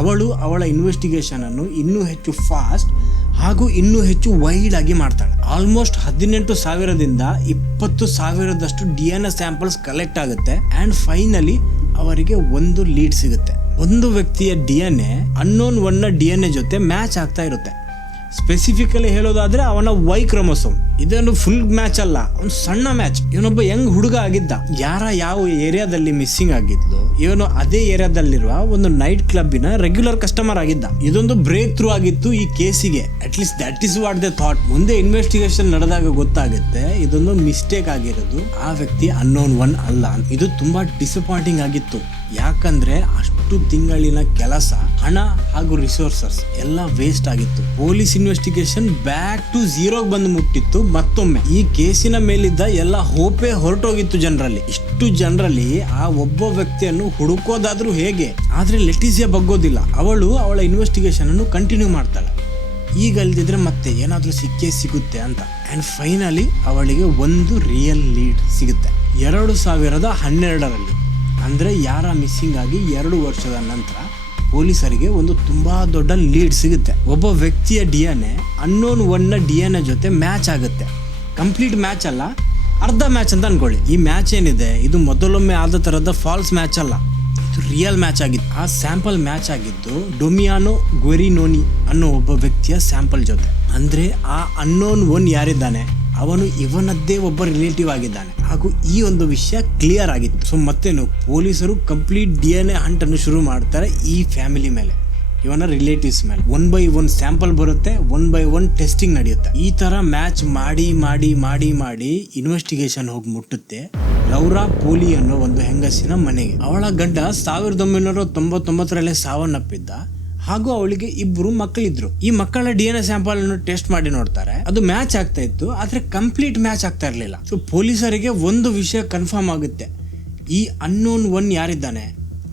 ಅವಳು ಅವಳ ಇನ್ವೆಸ್ಟಿಗೇಷನ್ ಅನ್ನು ಇನ್ನೂ ಹೆಚ್ಚು ಫಾಸ್ಟ್ ಹಾಗೂ ಇನ್ನೂ ಹೆಚ್ಚು ವೈಡ್ ಆಗಿ ಮಾಡ್ತಾಳೆ. ಆಲ್ಮೋಸ್ಟ್ 18,000ದಿಂದ 20,000ದಷ್ಟು DNA ಸ್ಯಾಂಪಲ್ಸ್ ಕಲೆಕ್ಟ್ ಆಗುತ್ತೆ. ಅಂಡ್ ಫೈನಲಿ ಅವರಿಗೆ ಒಂದು ಲೀಡ್ ಸಿಗುತ್ತೆ. ಒಂದು ವ್ಯಕ್ತಿಯ DNA ಅನ್ನೋನ್ 1ನ DNA ಜೊತೆ ಮ್ಯಾಚ್ ಆಗ್ತಾ ಇರುತ್ತೆ. ಸ್ಪೆಸಿಫಿಕಲಿ ಹೇಳೋದಾದ್ರೆ ಅವನ ವೈ ಕ್ರೋಮೋಸೋಮ್. ಇದೊಂದು ಫುಲ್ ಮ್ಯಾಚ್ ಅಲ್ಲ, ಒಂದು ಸಣ್ಣ ಮ್ಯಾಚ್. ಇವನೊಬ್ಬ ಯಂಗ್ ಹುಡುಗ ಆಗಿದ್ದ, ಯಾವ ಏರಿಯಾದಲ್ಲಿ ಮಿಸ್ಸಿಂಗ್ ಆಗಿದ್ಲು, ಇವನು ಅದೇ ಏರಿಯಾದಲ್ಲಿರುವ ಒಂದು ನೈಟ್ ಕ್ಲಬ್ಬಿನ ರೆಗ್ಯುಲರ್ ಕಸ್ಟಮರ್ ಆಗಿದ್ದ. ಇದೊಂದು ಬ್ರೇಕ್ ಥ್ರೂ ಆಗಿತ್ತು ಈ ಕೇಸಿಗೆ. At least that is what they thought. ಮುಂದೆ ಇನ್ವೆಸ್ಟಿಗೇಷನ್ ನಡೆದಾಗ ಗೊತ್ತಾಗುತ್ತೆ ಇದೊಂದು ಮಿಸ್ಟೇಕ್ ಆಗಿರೋದು, ಆ ವ್ಯಕ್ತಿ ಅನ್ನೋನ್ ಒನ್ ಅಲ್ಲ. ಇದು ತುಂಬಾ ಡಿಸಪಾಯಿಂಟಿಂಗ್ ಆಗಿತ್ತು. ಯಾಕಂದ್ರೆ ಅಷ್ಟು ತಿಂಗಳಿನ ಕೆಲಸ, ಹಣ ಹಾಗೂ ರಿಸೋರ್ಸಸ್ ಎಲ್ಲ ವೇಸ್ಟ್ ಆಗಿತ್ತು. ಪೊಲೀಸ್ ಇನ್ವೆಸ್ಟಿಗೇಷನ್ ಬ್ಯಾಕ್ ಟು ಝೀರೋಗೆ ಬಂದು ಮುಟ್ಟಿತ್ತು. ಮತ್ತೊಮ್ಮೆ ಈ ಕೇಸಿನ ಮೇಲಿದ್ದ ಎಲ್ಲ ಹೋಪೇ ಹೊರಟೋಗಿತ್ತು ಜನರಲ್ಲಿ. ಇಷ್ಟು ಜನರಲ್ಲಿ ಆ ಒಬ್ಬ ವ್ಯಕ್ತಿಯನ್ನು ಹುಡುಕೋದಾದ್ರೂ ಹೇಗೆ? ಆದ್ರೆ ಲೆಟಿಸಿಯಾ ಬಗ್ಗೋದಿಲ್ಲ. ಅವಳ ಇನ್ವೆಸ್ಟಿಗೇಷನ್ ಅನ್ನು ಕಂಟಿನ್ಯೂ ಮಾಡ್ತಾಳೆ. ಈಗ ಅಲ್ದಿದ್ರೆ ಮತ್ತೆ ಏನಾದ್ರೂ ಸಿಕ್ಕೇ ಸಿಗುತ್ತೆ ಅಂತ. ಅಂಡ್ ಫೈನಲಿ ಅವಳಿಗೆ ಒಂದು ರಿಯಲ್ ಲೀಡ್ ಸಿಗುತ್ತೆ 2012ರಲ್ಲಿ. ಅಂದರೆ ಯಾರ ಮಿಸ್ಸಿಂಗ್ ಆಗಿ 2 ವರ್ಷದ ನಂತರ ಪೊಲೀಸರಿಗೆ ಒಂದು ತುಂಬಾ ದೊಡ್ಡ ಲೀಡ್ ಸಿಗುತ್ತೆ. ಒಬ್ಬ ವ್ಯಕ್ತಿಯ DNA ಅನ್ನೋನ್ ಒನ್ನ DNA ಜೊತೆ ಮ್ಯಾಚ್ ಆಗುತ್ತೆ. ಕಂಪ್ಲೀಟ್ ಮ್ಯಾಚ್ ಅಲ್ಲ, ಅರ್ಧ ಮ್ಯಾಚ್ ಅಂತ ಅನ್ಕೊಳ್ಳಿ. ಈ ಮ್ಯಾಚ್ ಏನಿದೆ ಇದು ಮೊದಲೊಮ್ಮೆ ಆದ ತರದ ಫಾಲ್ಸ್ ಮ್ಯಾಚ್ ಅಲ್ಲ, ಇದು ರಿಯಲ್ ಮ್ಯಾಚ್ ಆಗಿತ್ತು. ಆ ಸ್ಯಾಂಪಲ್ ಮ್ಯಾಚ್ ಆಗಿದ್ದು ಡೊಮಿಯಾನೋ ಗ್ವೆರಿನೋನಿ ಅನ್ನೋ ಒಬ್ಬ ವ್ಯಕ್ತಿಯ ಸ್ಯಾಂಪಲ್ ಜೊತೆ. ಅಂದ್ರೆ ಆ ಅನ್ನೋನ್ ಒನ್ ಯಾರಿದ್ದಾನೆ ಅವನು ಇವನದ್ದೇ ಒಬ್ಬ ರಿಲೇಟಿವ್ ಆಗಿದ್ದಾನೆ. ಹಾಗೂ ಈ ಒಂದು ವಿಷಯ ಕ್ಲಿಯರ್ ಆಗಿತ್ತು. ಸೊ ಮತ್ತೇನು, ಪೊಲೀಸರು ಕಂಪ್ಲೀಟ್ DNA ಹಂಟ್ ಅನ್ನು ಶುರು ಮಾಡ್ತಾರೆ ಈ ಫ್ಯಾಮಿಲಿ ಮೇಲೆ, ಇವನ ರಿಲೇಟಿವ್ಸ್ ಮೇಲೆ. 1 by 1 ಸ್ಯಾಂಪಲ್ ಬರುತ್ತೆ, 1 by 1 ಟೆಸ್ಟಿಂಗ್ ನಡೆಯುತ್ತೆ. ಈ ತರ ಮ್ಯಾಚ್ ಮಾಡಿ ಮಾಡಿ ಮಾಡಿ ಮಾಡಿ ಇನ್ವೆಸ್ಟಿಗೇಷನ್ ಹೋಗಿ ಮುಟ್ಟುತ್ತೆ ಲೌರಾ ಪೋಲಿ ಅನ್ನೋ ಒಂದು ಹೆಂಗಸಿನ ಮನೆಗೆ. ಅವಳ ಗಂಡ 1999ರಲ್ಲಿ ಸಾವನ್ನಪ್ಪಿದ್ದ. ಹಾಗೂ ಅವಳಿಗೆ 2 ಮಕ್ಕಳಿದ್ರು. ಈ ಮಕ್ಕಳ DNA ಸ್ಯಾಂಪಲ್ ಅನ್ನು ಟೆಸ್ಟ್ ಮಾಡಿ ನೋಡ್ತಾರೆ, ಅದು ಮ್ಯಾಚ್ ಆಗ್ತಾ ಇತ್ತು, ಆದ್ರೆ ಕಂಪ್ಲೀಟ್ ಮ್ಯಾಚ್ ಆಗ್ತಾ ಇರ್ಲಿಲ್ಲ. ಸೊ ಪೊಲೀಸರಿಗೆ ಒಂದು ವಿಷಯ ಕನ್ಫರ್ಮ್ ಆಗುತ್ತೆ, ಈ ಅನ್ನೋನ್ ಒನ್ ಯಾರಿದ್ದಾನೆ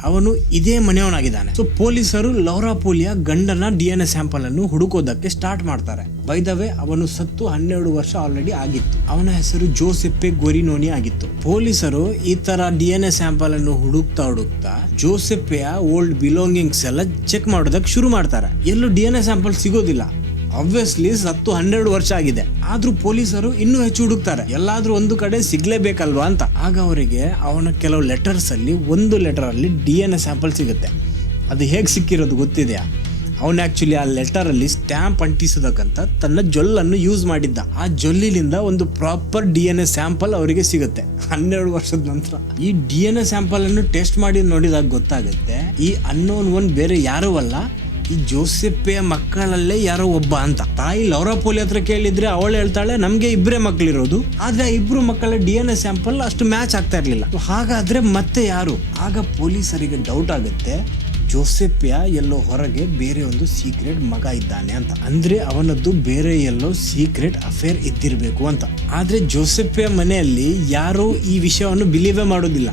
ಅವನು ಇದೇ ಮನೆಯವನಾಗಿದ್ದಾನೆ. ಸೊ ಪೊಲೀಸರು ಲೌರಾ ಪೋಲಿಯ ಗಂಡನ DNA ಸ್ಯಾಂಪಲ್ ಅನ್ನು ಹುಡುಕೋದಕ್ಕೆ ಸ್ಟಾರ್ಟ್ ಮಾಡ್ತಾರೆ. ಬೈ ದ ವೇ ಅವನು ಸತ್ತು 12 ವರ್ಷ ಆಲ್ರೆಡಿ ಆಗಿತ್ತು. ಅವನ ಹೆಸರು ಜೋಸೆಪ್ಪೆ ಗ್ವೆರಿನೋನಿ ಆಗಿತ್ತು. ಪೊಲೀಸರು ಈ ತರ DNA ಸ್ಯಾಂಪಲ್ ಅನ್ನು ಹುಡುಕ್ತಾ ಜೋಸೆಪ್ಪೆಯ ಓಲ್ಡ್ ಬಿಲಾಂಗಿಂಗ್ಸ್ ಎಲ್ಲ ಚೆಕ್ ಮಾಡೋದಕ್ಕೆ ಶುರು ಮಾಡ್ತಾರೆ. ಎಲ್ಲೂ DNA ಸ್ಯಾಂಪಲ್ ಸಿಗೋದಿಲ್ಲ. ಆಬ್ವಿಯಸ್ಲಿ ಸತ್ತು 12 ವರ್ಷ ಆಗಿದೆ. ಆದ್ರೂ ಪೊಲೀಸರು ಇನ್ನೂ ಹೆಚ್ಚು ಹುಡುಕ್ತಾರೆ, ಎಲ್ಲಾದ್ರೂ ಒಂದು ಕಡೆ ಸಿಗ್ಲೇಬೇಕಲ್ವಾ ಅಂತ. ಆಗ ಅವರಿಗೆ ಅವನ ಕೆಲವು ಲೆಟರ್ಸ್ ಅಲ್ಲಿ ಒಂದು ಲೆಟರ್ ಅಲ್ಲಿ DNA ಸ್ಯಾಂಪಲ್ ಸಿಗುತ್ತೆ. ಅದು ಹೇಗೆ ಸಿಕ್ಕಿರೋದು ಗೊತ್ತಿದೆಯಾ? ಅವನು ಆಕ್ಚುಲಿ ಆ ಲೆಟರ್ ಅಲ್ಲಿ ಸ್ಟ್ಯಾಂಪ್ ಅಂಟಿಸೋದಕ್ಕಂತ ತನ್ನ ಜೊಲ್ಲನ್ನು ಯೂಸ್ ಮಾಡಿದ್ದ. ಆ ಜೊಲ್ಲಿನಿಂದ ಒಂದು ಪ್ರಾಪರ್ DNA ಸ್ಯಾಂಪಲ್ ಅವರಿಗೆ ಸಿಗುತ್ತೆ 12 ವರ್ಷದ ನಂತರ. ಈ DNA ಸ್ಯಾಂಪಲ್ ಅನ್ನು ಟೆಸ್ಟ್ ಮಾಡಿ ನೋಡಿದಾಗ ಗೊತ್ತಾಗುತ್ತೆ ಈ ಅನ್ನೋನ್ ಒನ್ ಬೇರೆ ಯಾರೂ ಅಲ್ಲ, ಈ ಜೋಸೆಪ್ಪೆಯ ಮಕ್ಕಳಲ್ಲೇ ಯಾರೋ ಒಬ್ಬ ಅಂತ. ತಾಯಿ ಲೌರಾ ಪೋಲಿ ಹತ್ರ ಕೇಳಿದ್ರೆ ಅವಳು ಹೇಳ್ತಾಳೆ ನಮ್ಗೆ 2 ಮಕ್ಕಳಿರೋದು, ಆದ್ರೆ 2 ಮಕ್ಕಳ DNA ಸ್ಯಾಂಪಲ್ ಅಷ್ಟು ಮ್ಯಾಚ್ ಆಗ್ತಾ ಇರ್ಲಿಲ್ಲ. ಹಾಗಾದ್ರೆ ಮತ್ತೆ ಯಾರು? ಆಗ ಪೊಲೀಸರಿಗೆ ಡೌಟ್ ಆಗುತ್ತೆ, ಜೋಸೆಪ್ಪೆಯ ಎಲ್ಲೋ ಹೊರಗೆ ಬೇರೆ ಒಂದು ಸೀಕ್ರೆಟ್ ಮಗ ಇದ್ದಾನೆ ಅಂತ. ಅಂದ್ರೆ ಅವನದ್ದು ಬೇರೆ ಎಲ್ಲೋ ಸೀಕ್ರೆಟ್ ಅಫೇರ್ ಇದ್ದಿರ್ಬೇಕು ಅಂತ. ಆದ್ರೆ ಜೋಸೆಪ್ಪೆಯ ಮನೆಯಲ್ಲಿ ಯಾರು ಈ ವಿಷಯವನ್ನು ಬಿಲೀವೇ ಮಾಡೋದಿಲ್ಲ.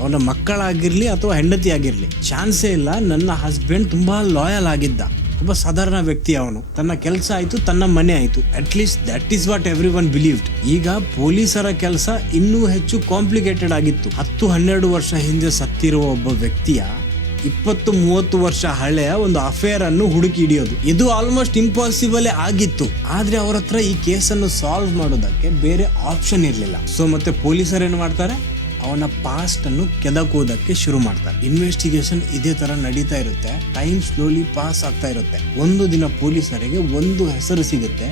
ಅವನ ಮಕ್ಕಳಾಗಿರ್ಲಿ ಅಥವಾ ಹೆಂಡತಿ ಆಗಿರ್ಲಿ, ಚಾನ್ಸೇ ಇಲ್ಲ. ನನ್ನ ಹಸ್ಬೆಂಡ್ ತುಂಬಾ ಲಾಯಲ್ ಆಗಿದ್ದ, ಒಬ್ಬ ಸಾಧಾರಣ ವ್ಯಕ್ತಿ. ಅವನು ತನ್ನ ಕೆಲಸ ಆಯ್ತು, ತನ್ನ ಮನೆ ಆಯ್ತು. At least that is what every one believed. ಈಗ ಪೊಲೀಸರ ಕೆಲಸ ಇನ್ನೂ ಹೆಚ್ಚು ಕಾಂಪ್ಲಿಕೇಟೆಡ್ ಆಗಿತ್ತು. 10-12 ವರ್ಷ ಹಿಂದೆ ಸತ್ತಿರುವ ಒಬ್ಬ ವ್ಯಕ್ತಿಯ 20-30 ವರ್ಷ ಹಳೆಯ ಒಂದು ಅಫೇರ್ ಅನ್ನು ಹುಡುಕಿ ಹಿಡಿಯೋದು, ಇದು ಆಲ್ಮೋಸ್ಟ್ ಇಂಪಾಸಿಬಲ್ ಆಗಿತ್ತು. ಆದ್ರೆ ಅವ್ರ ಹತ್ರ ಈ ಕೇಸನ್ನು ಸಾಲ್ವ್ ಮಾಡೋದಕ್ಕೆ ಬೇರೆ ಆಪ್ಷನ್ ಇರಲಿಲ್ಲ. ಸೊ ಮತ್ತೆ ಪೊಲೀಸರು ಏನು ಮಾಡ್ತಾರೆ, ಅವನ ಪಾಸ್ಟ್ ಅನ್ನು ಕೆದಕೋದಕ್ಕೆ ಶುರು ಮಾಡ್ತಾರೆ. ಇನ್ವೆಸ್ಟಿಗೇಷನ್ ಇದೇ ತರ ನಡೀತಾ ಇರುತ್ತೆ. ಟೈಮ್ ಸ್ಲೋಲಿ ಪಾಸ್ ಆಗ್ತಾ ಇರುತ್ತೆ. ಒಂದು ದಿನ ಪೊಲೀಸರಿಗೆ ಒಂದು ಹೆಸರು ಸಿಗುತ್ತೆ,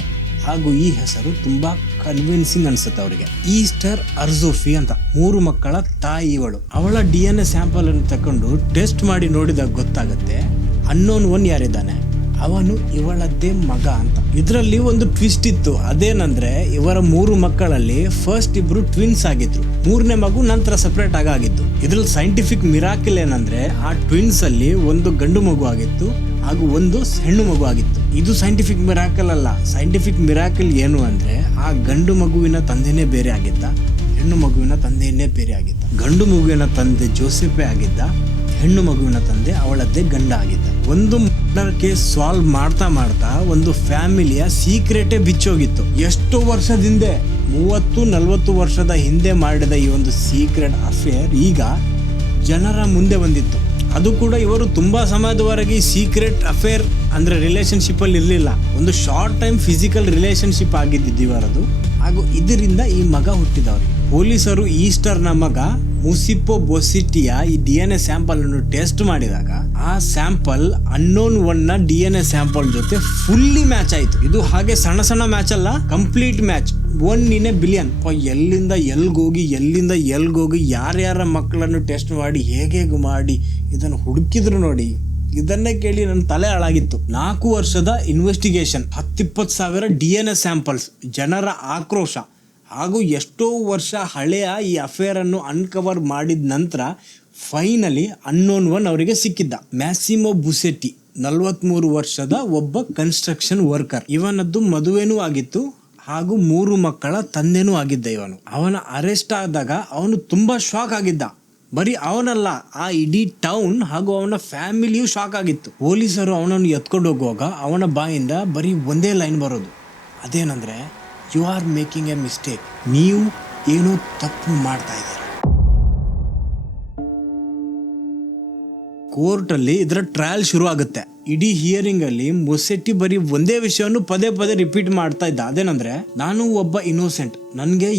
ಹಾಗೂ ಈ ಹೆಸರು ತುಂಬಾ ಕನ್ವಿನ್ಸಿಂಗ್ ಅನ್ಸುತ್ತೆ ಅವರಿಗೆ. ಈಸ್ಟರ್ ಅರ್ಜೋಫಿ ಅಂತ, 3 ಮಕ್ಕಳ ತಾಯಿ ಇವಳು. ಅವಳ DNA ಸ್ಯಾಂಪಲ್ ಅನ್ನು ತಕೊಂಡು ಟೆಸ್ಟ್ ಮಾಡಿ ನೋಡಿದಾಗ ಗೊತ್ತಾಗುತ್ತೆ ಅನ್ನೋನ್ ಒನ್ ಯಾರಿದ್ದಾನೆ ಅವನು ಇವಳದ್ದೇ ಮಗ ಅಂತ. ಇದರಲ್ಲಿ ಒಂದು ಟ್ವಿಸ್ಟ್ ಇತ್ತು. ಅದೇನಂದ್ರೆ ಇವರ 3 ಮಕ್ಕಳಲ್ಲಿ ಫಸ್ಟ್ 2 ಟ್ವಿನ್ಸ್ ಆಗಿದ್ರು, 3ನೇ ಮಗು ನಂತರ ಸೆಪರೇಟ್ ಆಗಿದ್ದು. ಇದ್ರಲ್ಲಿ ಸೈಂಟಿಫಿಕ್ ಮಿರಾಕಲ್ ಏನಂದ್ರೆ ಆ ಟ್ವಿನ್ಸ್ ಅಲ್ಲಿ ಒಂದು ಗಂಡು ಮಗು ಆಗಿತ್ತು ಹಾಗೂ ಒಂದು ಹೆಣ್ಣು ಮಗು ಆಗಿತ್ತು. ಇದು ಸೈಂಟಿಫಿಕ್ ಮಿರಾಕಲ್ ಅಲ್ಲ. ಸೈಂಟಿಫಿಕ್ ಮಿರಾಕಲ್ ಏನು ಅಂದ್ರೆ ಆ ಗಂಡು ಮಗುವಿನ ತಂದೆನೇ ಬೇರೆ ಆಗಿದ್ದ, ಹೆಣ್ಣು ಮಗುವಿನ ತಂದೆಯನ್ನೇ ಬೇರೆ ಆಗಿದ್ದ. ಗಂಡು ಮಗುವಿನ ತಂದೆ ಜೋಸೆಫೆ ಆಗಿದ್ದ, ಹೆಣ್ಣು ಮಗುವಿನ ತಂದೆ ಅವಳದ್ದೇ ಗಂಡ ಆಗಿದ್ದ. ಒಂದು ಮರ್ಡರ್ ಕೇಸ್ ಸಾಲ್ವ್ ಮಾಡ್ತಾ ಮಾಡ್ತಾ ಒಂದು ಫ್ಯಾಮಿಲಿಯ ಸೀಕ್ರೆಟೇ ಬಿಚ್ಚೋಗಿತ್ತು. ಎಷ್ಟೋ ವರ್ಷದಿಂದ 30-40 ವರ್ಷದ ಹಿಂದೆ ಮಾಡಿದ ಈ ಒಂದು ಸೀಕ್ರೆಟ್ ಅಫೇರ್ ಈಗ ಜನರ ಮುಂದೆ ಬಂದಿತ್ತು. ಅದು ಕೂಡ ಇವರು ತುಂಬಾ ಸಮಯದವರೆಗೆ ಸೀಕ್ರೆಟ್ ಅಫೇರ್ ಅಂದ್ರೆ ರಿಲೇಶನ್ಶಿಪ್ ಅಲ್ಲಿ ಇರಲಿಲ್ಲ. ಒಂದು ಶಾರ್ಟ್ ಟೈಮ್ ಫಿಸಿಕಲ್ ರಿಲೇಶನ್ಶಿಪ್ ಆಗಿದ್ದು ಇವರದು. ಹಾಗೂ ಇದರಿಂದ ಈ ಮಗ ಹುಟ್ಟಿದವ್ರಿಗೆ ಪೊಲೀಸರು ಈಸ್ಟರ್ನ ಮಗ ಮುಸಿಪ್ಪೋ ಬೊಸಿಟಿಯ ಈ DNA ಸ್ಯಾಂಪಲ್ ಅನ್ನು ಟೆಸ್ಟ್ ಮಾಡಿದಾಗ ಆ ಸ್ಯಾಂಪಲ್ ಅನ್ನೋನ್ ಒನ್ ನ DNA ಸ್ಯಾಂಪಲ್ ಜೊತೆ ಫುಲ್ಲಿ ಮ್ಯಾಚ್ ಆಯ್ತು. ಇದು ಹಾಗೆ ಸಣ್ಣ ಸಣ್ಣ ಮ್ಯಾಚ್ ಅಲ್ಲ, complete match. 1 in a billion. ಎಲ್ಲಿಂದ ಎಲ್ಗೋಗಿ ಯಾರ್ಯಾರ ಮಕ್ಕಳನ್ನು ಟೆಸ್ಟ್ ಮಾಡಿ ಹೇಗೆ ಮಾಡಿ ಇದನ್ನು ಹುಡುಕಿದ್ರು ನೋಡಿ. ಇದನ್ನೇ ಕೇಳಿ ನನ್ನ ತಲೆ ಹಾಳಾಗಿತ್ತು. 4 ವರ್ಷದ ಇನ್ವೆಸ್ಟಿಗೇಷನ್, 10-20 ಸಾವಿರ DNA ಸ್ಯಾಂಪಲ್ಸ್, ಜನರ ಆಕ್ರೋಶ ಹಾಗೂ ಎಷ್ಟೋ ವರ್ಷ ಹಳೆಯ ಈ ಅಫೇರ್ ಅನ್ನು ಅನ್ಕವರ್ ಮಾಡಿದ ನಂತರ ಫೈನಲಿ ಅನ್ನೋನ್ ಒನ್ ಅವರಿಗೆ ಸಿಕ್ಕಿದ್ದ. ಮ್ಯಾಸಿಮೋ ಬುಸೆಟ್ಟಿ, 43 ವರ್ಷದ ಒಬ್ಬ ಕನ್ಸ್ಟ್ರಕ್ಷನ್ ವರ್ಕರ್. ಇವನದ್ದು ಮದುವೆನೂ ಆಗಿತ್ತು ಹಾಗೂ 3 ಮಕ್ಕಳ ತಂದೆನೂ ಆಗಿದ್ದ ಇವನು. ಅವನ ಅರೆಸ್ಟ್ ಆದಾಗ ಅವನು ತುಂಬಾ ಶಾಕ್ ಆಗಿದ್ದ. ಬರೀ ಅವನಲ್ಲ, ಆ ಇಡೀ ಟೌನ್ ಹಾಗೂ ಅವನ ಫ್ಯಾಮಿಲಿಯೂ ಶಾಕ್ ಆಗಿತ್ತು. ಪೊಲೀಸರು ಅವನನ್ನು ಎತ್ಕೊಂಡು ಹೋಗುವಾಗ ಅವನ ಬಾಯಿಂದ ಬರೀ ಒಂದೇ ಲೈನ್ ಬರೋದು, ಅದೇನಂದ್ರೆ, you are making a mistake. ನೀವು ಏನೋ ತಪ್ಪು ಮಾಡ್ತಾ ಇದ್ದೀರ. ಕೋರ್ಟಲ್ಲಿ ಇದರ ಟ್ರಯಲ್ ಶುರು ಆಗುತ್ತೆ. ಇಡೀ ಹಿಯರಿಂಗ್ ಅಲ್ಲಿ ಬೊಸೆಟ್ಟಿ ಬರೀ ಒಂದೇ ವಿಷಯವನ್ನು ಪದೇ ರಿಪೀಟ್ ಮಾಡ್ತಾ ಇದ್ದ, ಅದೇನಂದ್ರೆ, ನಾನು ಒಬ್ಬ ಇನ್ನೋಸೆಂಟ್, ನನಗೆ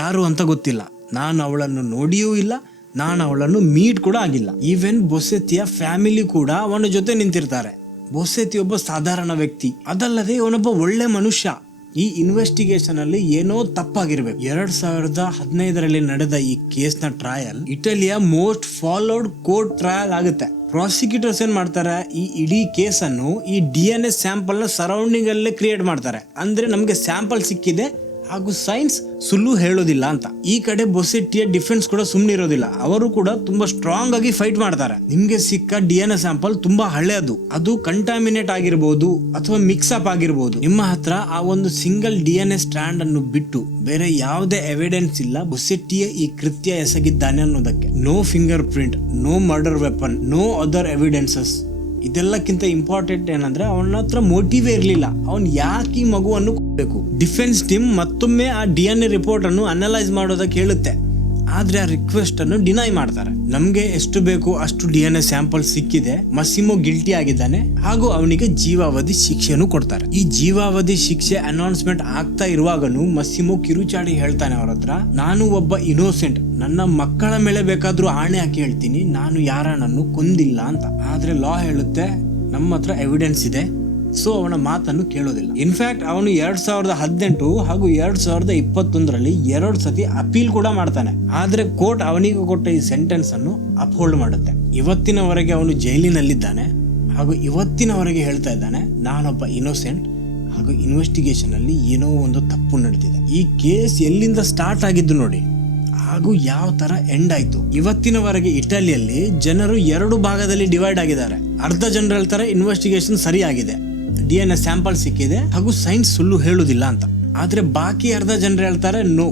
ಯಾರು ಅಂತ ಗೊತ್ತಿಲ್ಲ, ನಾನು ಅವಳನ್ನು ನೋಡಿಯೂ ಇಲ್ಲ, ನಾನು ಅವಳನ್ನು ಮೀಟ್ ಕೂಡ ಆಗಿಲ್ಲ. ಈವನ್ ಬೊಸೆಟ್ಟಿಯ ಫ್ಯಾಮಿಲಿ ಕೂಡ ಅವನ ಜೊತೆ ನಿಂತಿರ್ತಾರೆ. ಬೊಸೆಟ್ಟಿ ಒಬ್ಬ ಸಾಧಾರಣ ವ್ಯಕ್ತಿ, ಅದಲ್ಲದೆ ಇವನೊಬ್ಬ ಒಳ್ಳೆ ಮನುಷ್ಯ. ಈ ಇನ್ವೆಸ್ಟಿಗೇಷನ್ ಅಲ್ಲಿ ಏನೋ ತಪ್ಪಾಗಿರ್ಬೇಕು. 2015ರಲ್ಲಿ ನಡೆದ ಈ ಕೇಸ್ ನ ಟ್ರಯಲ್ ಇಟಲಿಯ ಮೋಸ್ಟ್ ಫಾಲೋಡ್ ಕೋರ್ಟ್ ಟ್ರಯಲ್ ಆಗುತ್ತೆ. ಪ್ರಾಸಿಕ್ಯೂಟರ್ಸ್ ಏನ್ ಮಾಡ್ತಾರೆ, ಈ ಇಡೀ ಕೇಸ್ ಅನ್ನು ಈ DNA ಸ್ಯಾಂಪಲ್ ನ ಸರೌಂಡಿಂಗ್ ಅಲ್ಲೇ ಕ್ರಿಯೇಟ್ ಮಾಡ್ತಾರೆ. ಅಂದ್ರೆ ನಮ್ಗೆ ಸ್ಯಾಂಪಲ್ ಸಿಕ್ಕಿದೆ ಹಾಗೂ ಸೈನ್ಸ್ ಸುಳ್ಳು ಹೇಳೋದಿಲ್ಲ ಅಂತ. ಈ ಕಡೆ ಬೊಸೆಟ್ಟಿಯ ಡಿಫೆನ್ಸ್ ಕೂಡ ಸುಮ್ಮನೆ ಇರೋದಿಲ್ಲ, ಅವರು ಕೂಡ ತುಂಬಾ ಸ್ಟ್ರಾಂಗ್ ಆಗಿ ಫೈಟ್ ಮಾಡ್ತಾರೆ. ನಿಮ್ಗೆ ಸಿಕ್ಕ DNA ಸ್ಯಾಂಪಲ್ ತುಂಬಾ ಹಳೆಯದು, ಅದು ಕಂಟಾಮಿನೇಟ್ ಆಗಿರ್ಬೋದು ಅಥವಾ ಮಿಕ್ಸ್ ಅಪ್ ಆಗಿರ್ಬೋದು. ನಿಮ್ಮ ಹತ್ರ ಆ ಒಂದು ಸಿಂಗಲ್ DNA ಸ್ಟ್ಯಾಂಡ್ ಅನ್ನು ಬಿಟ್ಟು ಬೇರೆ ಯಾವುದೇ ಎವಿಡೆನ್ಸ್ ಇಲ್ಲ ಬೊಸೆಟ್ಟಿಯ ಈ ಕೃತ್ಯ ಎಸಗಿದ್ದಾನೆ ಅನ್ನೋದಕ್ಕೆ. No fingerprint, no murder weapon, no other evidences. ಇದೆಲ್ಲಕ್ಕಿಂತ ಇಂಪಾರ್ಟೆಂಟ್ ಏನಂದ್ರೆ ಅವನ ಹತ್ರ ಮೋಟಿವೇ ಇರಲಿಲ್ಲ. ಅವನ್ ಯಾಕೆ ಈ ಮಗುವನ್ನು ಕೊಡಬೇಕು. ಡಿಫೆನ್ಸ್ ಟೀಮ್ ಮತ್ತೊಮ್ಮೆ ಆ DNA ರಿಪೋರ್ಟ್ ಅನ್ನು ಅನಲೈಸ್ ಮಾಡೋದಕ್ಕೆ ಹೇಳುತ್ತೆ, ಆದ್ರೆ ಆ ರಿಕ್ವೆಸ್ಟ್ ಅನ್ನು ಡಿನೈ ಮಾಡ್ತಾರೆ. ನಮ್ಗೆ ಎಷ್ಟು ಬೇಕು ಅಷ್ಟು DNA ಸ್ಯಾಂಪಲ್ ಸಿಕ್ಕಿದೆ, ಮಸಿಮೋ ಗಿಲ್ಟಿ ಆಗಿದ್ದಾನೆ ಹಾಗೂ ಅವನಿಗೆ ಜೀವಾವಧಿ ಶಿಕ್ಷೆಯನ್ನು ಕೊಡ್ತಾರೆ. ಈ ಜೀವಾವಧಿ ಶಿಕ್ಷೆ ಅನೌನ್ಸ್ಮೆಂಟ್ ಆಗ್ತಾ ಇರುವಾಗನು ಮಸಿಮೋ ಕಿರುಚಾಡಿ ಹೇಳ್ತಾನೆ ಅವ್ರ ಹತ್ರ, ನಾನು ಒಬ್ಬ ಇನ್ನೋಸೆಂಟ್, ನನ್ನ ಮಕ್ಕಳ ಮೇಲೆ ಬೇಕಾದ್ರೂ ಆಣೆ ಹಾಕಿ ಹೇಳ್ತೀನಿ, ನಾನು ಯಾರನ್ನೂ ಕೊಂದಿಲ್ಲ ಅಂತ. ಆದ್ರೆ ಲಾ ಹೇಳುತ್ತೆ ನಮ್ಮ ಹತ್ರ ಎವಿಡೆನ್ಸ್ ಇದೆ, ಸೊ ಅವನ ಮಾತನ್ನು ಕೇಳೋದಿಲ್ಲ. ಇನ್ಫ್ಯಾಕ್ಟ್ ಅವನು 2018 ಹಾಗೂ 2021ರಲ್ಲಿ 2 ಸತಿ ಅಪೀಲ್ ಕೂಡ ಮಾಡ್ತಾನೆ. ಆದ್ರೆ ಕೋರ್ಟ್ ಅವನಿಗೆ ಕೊಟ್ಟ ಈ ಸೆಂಟೆನ್ಸ್ ಅನ್ನು ಅಪ್ಹೋಲ್ಡ್ ಮಾಡುತ್ತೆ. ಇವತ್ತಿನವರೆಗೆ ಅವನು ಜೈಲಿನಲ್ಲಿದ್ದಾನೆ ಹಾಗೂ ಇವತ್ತಿನವರೆಗೆ ಹೇಳ್ತಾ ಇದ್ದಾನೆ, ನಾನೊಬ್ಬ ಇನ್ನೋಸೆಂಟ್ ಹಾಗೂ ಇನ್ವೆಸ್ಟಿಗೇಷನ್ ಅಲ್ಲಿ ಏನೋ ಒಂದು ತಪ್ಪು ನಡೆದಿದೆ. ಈ ಕೇಸ್ ಎಲ್ಲಿಂದ ಸ್ಟಾರ್ಟ್ ಆಗಿದ್ದು ನೋಡಿ ಹಾಗೂ ಯಾವ ತರ ಎಂಡ್ ಆಯ್ತು. ಇವತ್ತಿನವರೆಗೆ ಇಟಲಿಯಲ್ಲಿ ಜನರು 2 ಭಾಗದಲ್ಲಿ ಡಿವೈಡ್ ಆಗಿದ್ದಾರೆ. ಅರ್ಧ ಜನರು ಹೇಳ್ತಾರೆ ಇನ್ವೆಸ್ಟಿಗೇಷನ್ ಸರಿ ಆಗಿದೆ, DNA ಸ್ಯಾಂಪಲ್ ಸಿಕ್ಕಿದೆ ಹಾಗೂ ಸೈನ್ಸ್ ಸುಳ್ಳು ಹೇಳುದಿಲ್ಲ ಅಂತ. ಆದ್ರೆ ಬಾಕಿ ಅರ್ಧ ಜನರು ಹೇಳ್ತಾರೆ ನೋ,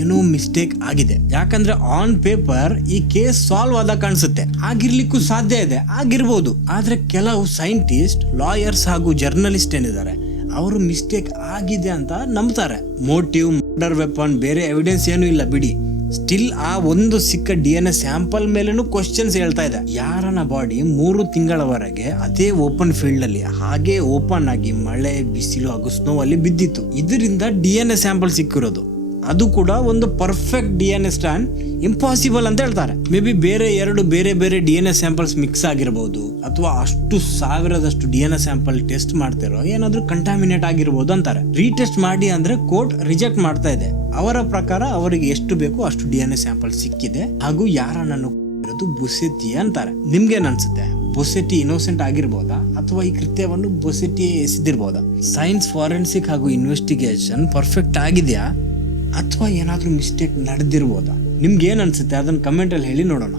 ಏನೋ ಮಿಸ್ಟೇಕ್ ಆಗಿದೆ. ಯಾಕಂದ್ರೆ ಆನ್ ಪೇಪರ್ ಈ ಕೇಸ್ ಸಾಲ್ವ್ ಆದ ಕಾಣಿಸುತ್ತೆ, ಆಗಿರ್ಲಿಕ್ಕೂ ಸಾಧ್ಯ ಇದೆ, ಆಗಿರ್ಬೋದು. ಆದ್ರೆ ಕೆಲವು ಸೈಂಟಿಸ್ಟ್, ಲಾಯರ್ಸ್ ಹಾಗೂ ಜರ್ನಲಿಸ್ಟ್ ಏನಿದ್ದಾರೆ ಅವರು ಮಿಸ್ಟೇಕ್ ಆಗಿದೆ ಅಂತ ನಂಬ್ತಾರೆ. ಮೋಟಿವ್, ಮರ್ಡರ್ ವೆಪನ್, ಬೇರೆ ಎವಿಡೆನ್ಸ್ ಏನು ಇಲ್ಲ ಬಿಡಿ, ಸ್ಟಿಲ್ ಆ ಒಂದು ಸಿಕ್ಕ DNA ಸ್ಯಾಂಪಲ್ ಮೇಲೇನು ಕ್ವಶನ್ಸ್ ಹೇಳ್ತಾ ಇದೆ. ಯಾರನ ಬಾಡಿ 3 ತಿಂಗಳವರೆಗೆ ಅದೇ ಓಪನ್ ಫೀಲ್ಡ್ ಅಲ್ಲಿ ಹಾಗೆ ಓಪನ್ ಆಗಿ ಮಳೆ, ಬಿಸಿಲು ಹಾಗೂ ಸ್ನೋ ಅಲ್ಲಿ ಬಿದ್ದಿತ್ತು. ಇದರಿಂದ DNA ಸ್ಯಾಂಪಲ್ ಸಿಕ್ಕಿರೋದು, ಅದು ಕೂಡ ಒಂದು ಪರ್ಫೆಕ್ಟ್ DNA ಸ್ಟ್ಯಾಂಡ್ ಇಂಪಾಸಿಬಲ್ ಅಂತ ಹೇಳ್ತಾರೆ. ಮೇ ಬಿ ಬೇರೆ 2 ಬೇರೆ DNA ಸ್ಯಾಂಪಲ್ಸ್ ಮಿಕ್ಸ್ ಆಗಿರಬಹುದು, ಅಥವಾ ಅಷ್ಟು 1000ದಷ್ಟು DNA ಸ್ಯಾಂಪಲ್ ಟೆಸ್ಟ್ ಮಾಡ್ತಿರೋ ಏನಾದ್ರೂ ಕಂಟಾಮಿನೇಟ್ ಆಗಿರ್ಬೋದು ಅಂತಾರೆ. ರೀಟೆಸ್ಟ್ ಮಾಡಿ ಅಂದ್ರೆ ಕೋರ್ಟ್ ರಿಜೆಕ್ಟ್ ಮಾಡ್ತಾ ಇದೆ. ಅವರ ಪ್ರಕಾರ ಅವರಿಗೆ ಎಷ್ಟು ಬೇಕು ಅಷ್ಟು DNA ಸ್ಯಾಂಪಲ್ ಸಿಕ್ಕಿದೆ ಹಾಗೂ ಯಾರನ್ನು ಇರೋದು ಬೊಸೆಟ್ಟಿ ಅಂತಾರೆ. ನಿಮ್ಗೇನ್ ಅನ್ಸುತ್ತೆ, ಬೊಸೆಟ್ಟಿ ಇನ್ನೋಸೆಂಟ್ ಆಗಿರ್ಬೋದಾ ಅಥವಾ ಈ ಕೃತ್ಯವನ್ನು ಬೊಸೆಟ್ಟಿ ಎಸೆದಿರ್ಬೋದಾ? ಸೈನ್ಸ್, ಫಾರೆನ್ಸಿಕ್ ಹಾಗೂ ಇನ್ವೆಸ್ಟಿಗೇಷನ್ ಪರ್ಫೆಕ್ಟ್ ಆಗಿದೆಯಾ ಅಥವಾ ಏನಾದ್ರೂ ಮಿಸ್ಟೇಕ್ ನಡೆದಿರ್ಬೋದಾ? ನಿಮ್ಗೆ ಏನ್ ಅನ್ಸುತ್ತೆ ಅದನ್ನ ಕಮೆಂಟ್ ಅಲ್ಲಿ ಹೇಳಿ ನೋಡೋಣ.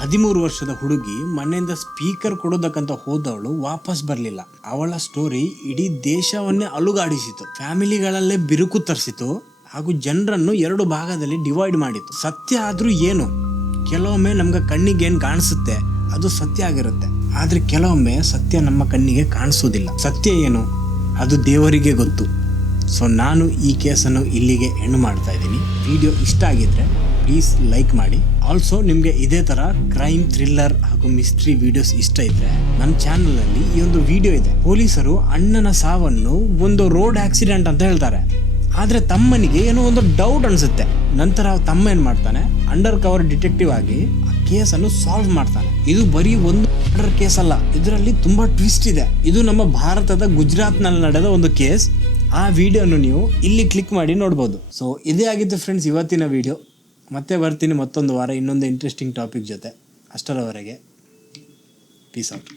13 ವರ್ಷದ ಹುಡುಗಿ ಮನೆಯಿಂದ ಸ್ಪೀಕರ್ ಕೊಡೋದಕ್ಕಂತ ಹೋದವಳು ವಾಪಸ್ ಬರ್ಲಿಲ್ಲ. ಅವಳ ಸ್ಟೋರಿ ಇಡೀ ದೇಶವನ್ನೇ ಅಲುಗಾಡಿಸಿತು, ಫ್ಯಾಮಿಲಿಗಳಲ್ಲೇ ಬಿರುಕು ತರಿಸಿತು ಹಾಗೂ ಜನರನ್ನು 2 ಭಾಗದಲ್ಲಿ ಡಿವೈಡ್ ಮಾಡಿತು. ಸತ್ಯ ಆದ್ರೂ ಏನು, ಕೆಲವೊಮ್ಮೆ ನಮ್ಗೆ ಕಣ್ಣಿಗೆ ಏನ್ ಕಾಣಿಸುತ್ತೆ ಅದು ಸತ್ಯ ಆಗಿರುತ್ತೆ, ಆದ್ರೆ ಕೆಲವೊಮ್ಮೆ ಸತ್ಯ ನಮ್ಮ ಕಣ್ಣಿಗೆ ಕಾಣಿಸೋದಿಲ್ಲ. ಸತ್ಯ ಏನು ಅದು ದೇವರಿಗೆ ಗೊತ್ತು. ಸೊ ನಾನು ಈ ಕೇಸನ್ನು ಇಲ್ಲಿಗೆ ಎಂಡ್ ಮಾಡ್ತಾ ಇದ್ದೀನಿ. ವಿಡಿಯೋ ಇಷ್ಟ ಆಗಿದ್ರೆ ಪ್ಲೀಸ್ ಲೈಕ್ ಮಾಡಿ. ಆಲ್ಸೋ ನಿಮಗೆ ಇದೇ ಥರ ಕ್ರೈಮ್, ಥ್ರಿಲ್ಲರ್ ಹಾಗೂ ಮಿಸ್ಟ್ರಿ ವಿಡಿಯೋಸ್ ಇಷ್ಟ ಇದ್ರೆ ನನ್ನ ಚಾನಲಲ್ಲಿ ಈ ಒಂದು ವಿಡಿಯೋ ಇದೆ. ಪೊಲೀಸರು ಅಣ್ಣನ ಸಾವನ್ನು ಒಂದು ರೋಡ್ ಆಕ್ಸಿಡೆಂಟ್ ಅಂತ ಹೇಳ್ತಾರೆ. ಆದರೆ ತಮ್ಮನಿಗೆ ಏನೋ ಒಂದು ಡೌಟ್ ಅನಿಸುತ್ತೆ. ನಂತರ ತಮ್ಮ ಏನು ಮಾಡ್ತಾನೆ, ಅಂಡರ್ ಕವರ್ ಡಿಟೆಕ್ಟಿವ್ ಆಗಿ ಆ ಕೇಸನ್ನು ಸಾಲ್ವ್ ಮಾಡ್ತಾನೆ. ಇದು ಬರೀ ಒಂದು ಮರ್ಡರ್ ಕೇಸ್ ಅಲ್ಲ, ಇದರಲ್ಲಿ ತುಂಬ ಟ್ವಿಸ್ಟ್ ಇದೆ. ಇದು ನಮ್ಮ ಭಾರತದ ಗುಜರಾತ್ನಲ್ಲಿ ನಡೆದ ಒಂದು ಕೇಸ್. ಆ ವಿಡಿಯೋನು ನೀವು ಇಲ್ಲಿ ಕ್ಲಿಕ್ ಮಾಡಿ ನೋಡ್ಬೋದು. ಸೊ ಇದೇ ಆಗಿತ್ತು ಫ್ರೆಂಡ್ಸ್ ಇವತ್ತಿನ ವಿಡಿಯೋ. ಮತ್ತೆ ಬರ್ತೀನಿ ಮತ್ತೊಂದು ವಾರ ಇನ್ನೊಂದು ಇಂಟ್ರೆಸ್ಟಿಂಗ್ ಟಾಪಿಕ್ ಜೊತೆ. ಅಷ್ಟರವರೆಗೆ ಪೀಸ್ ಔಟ್.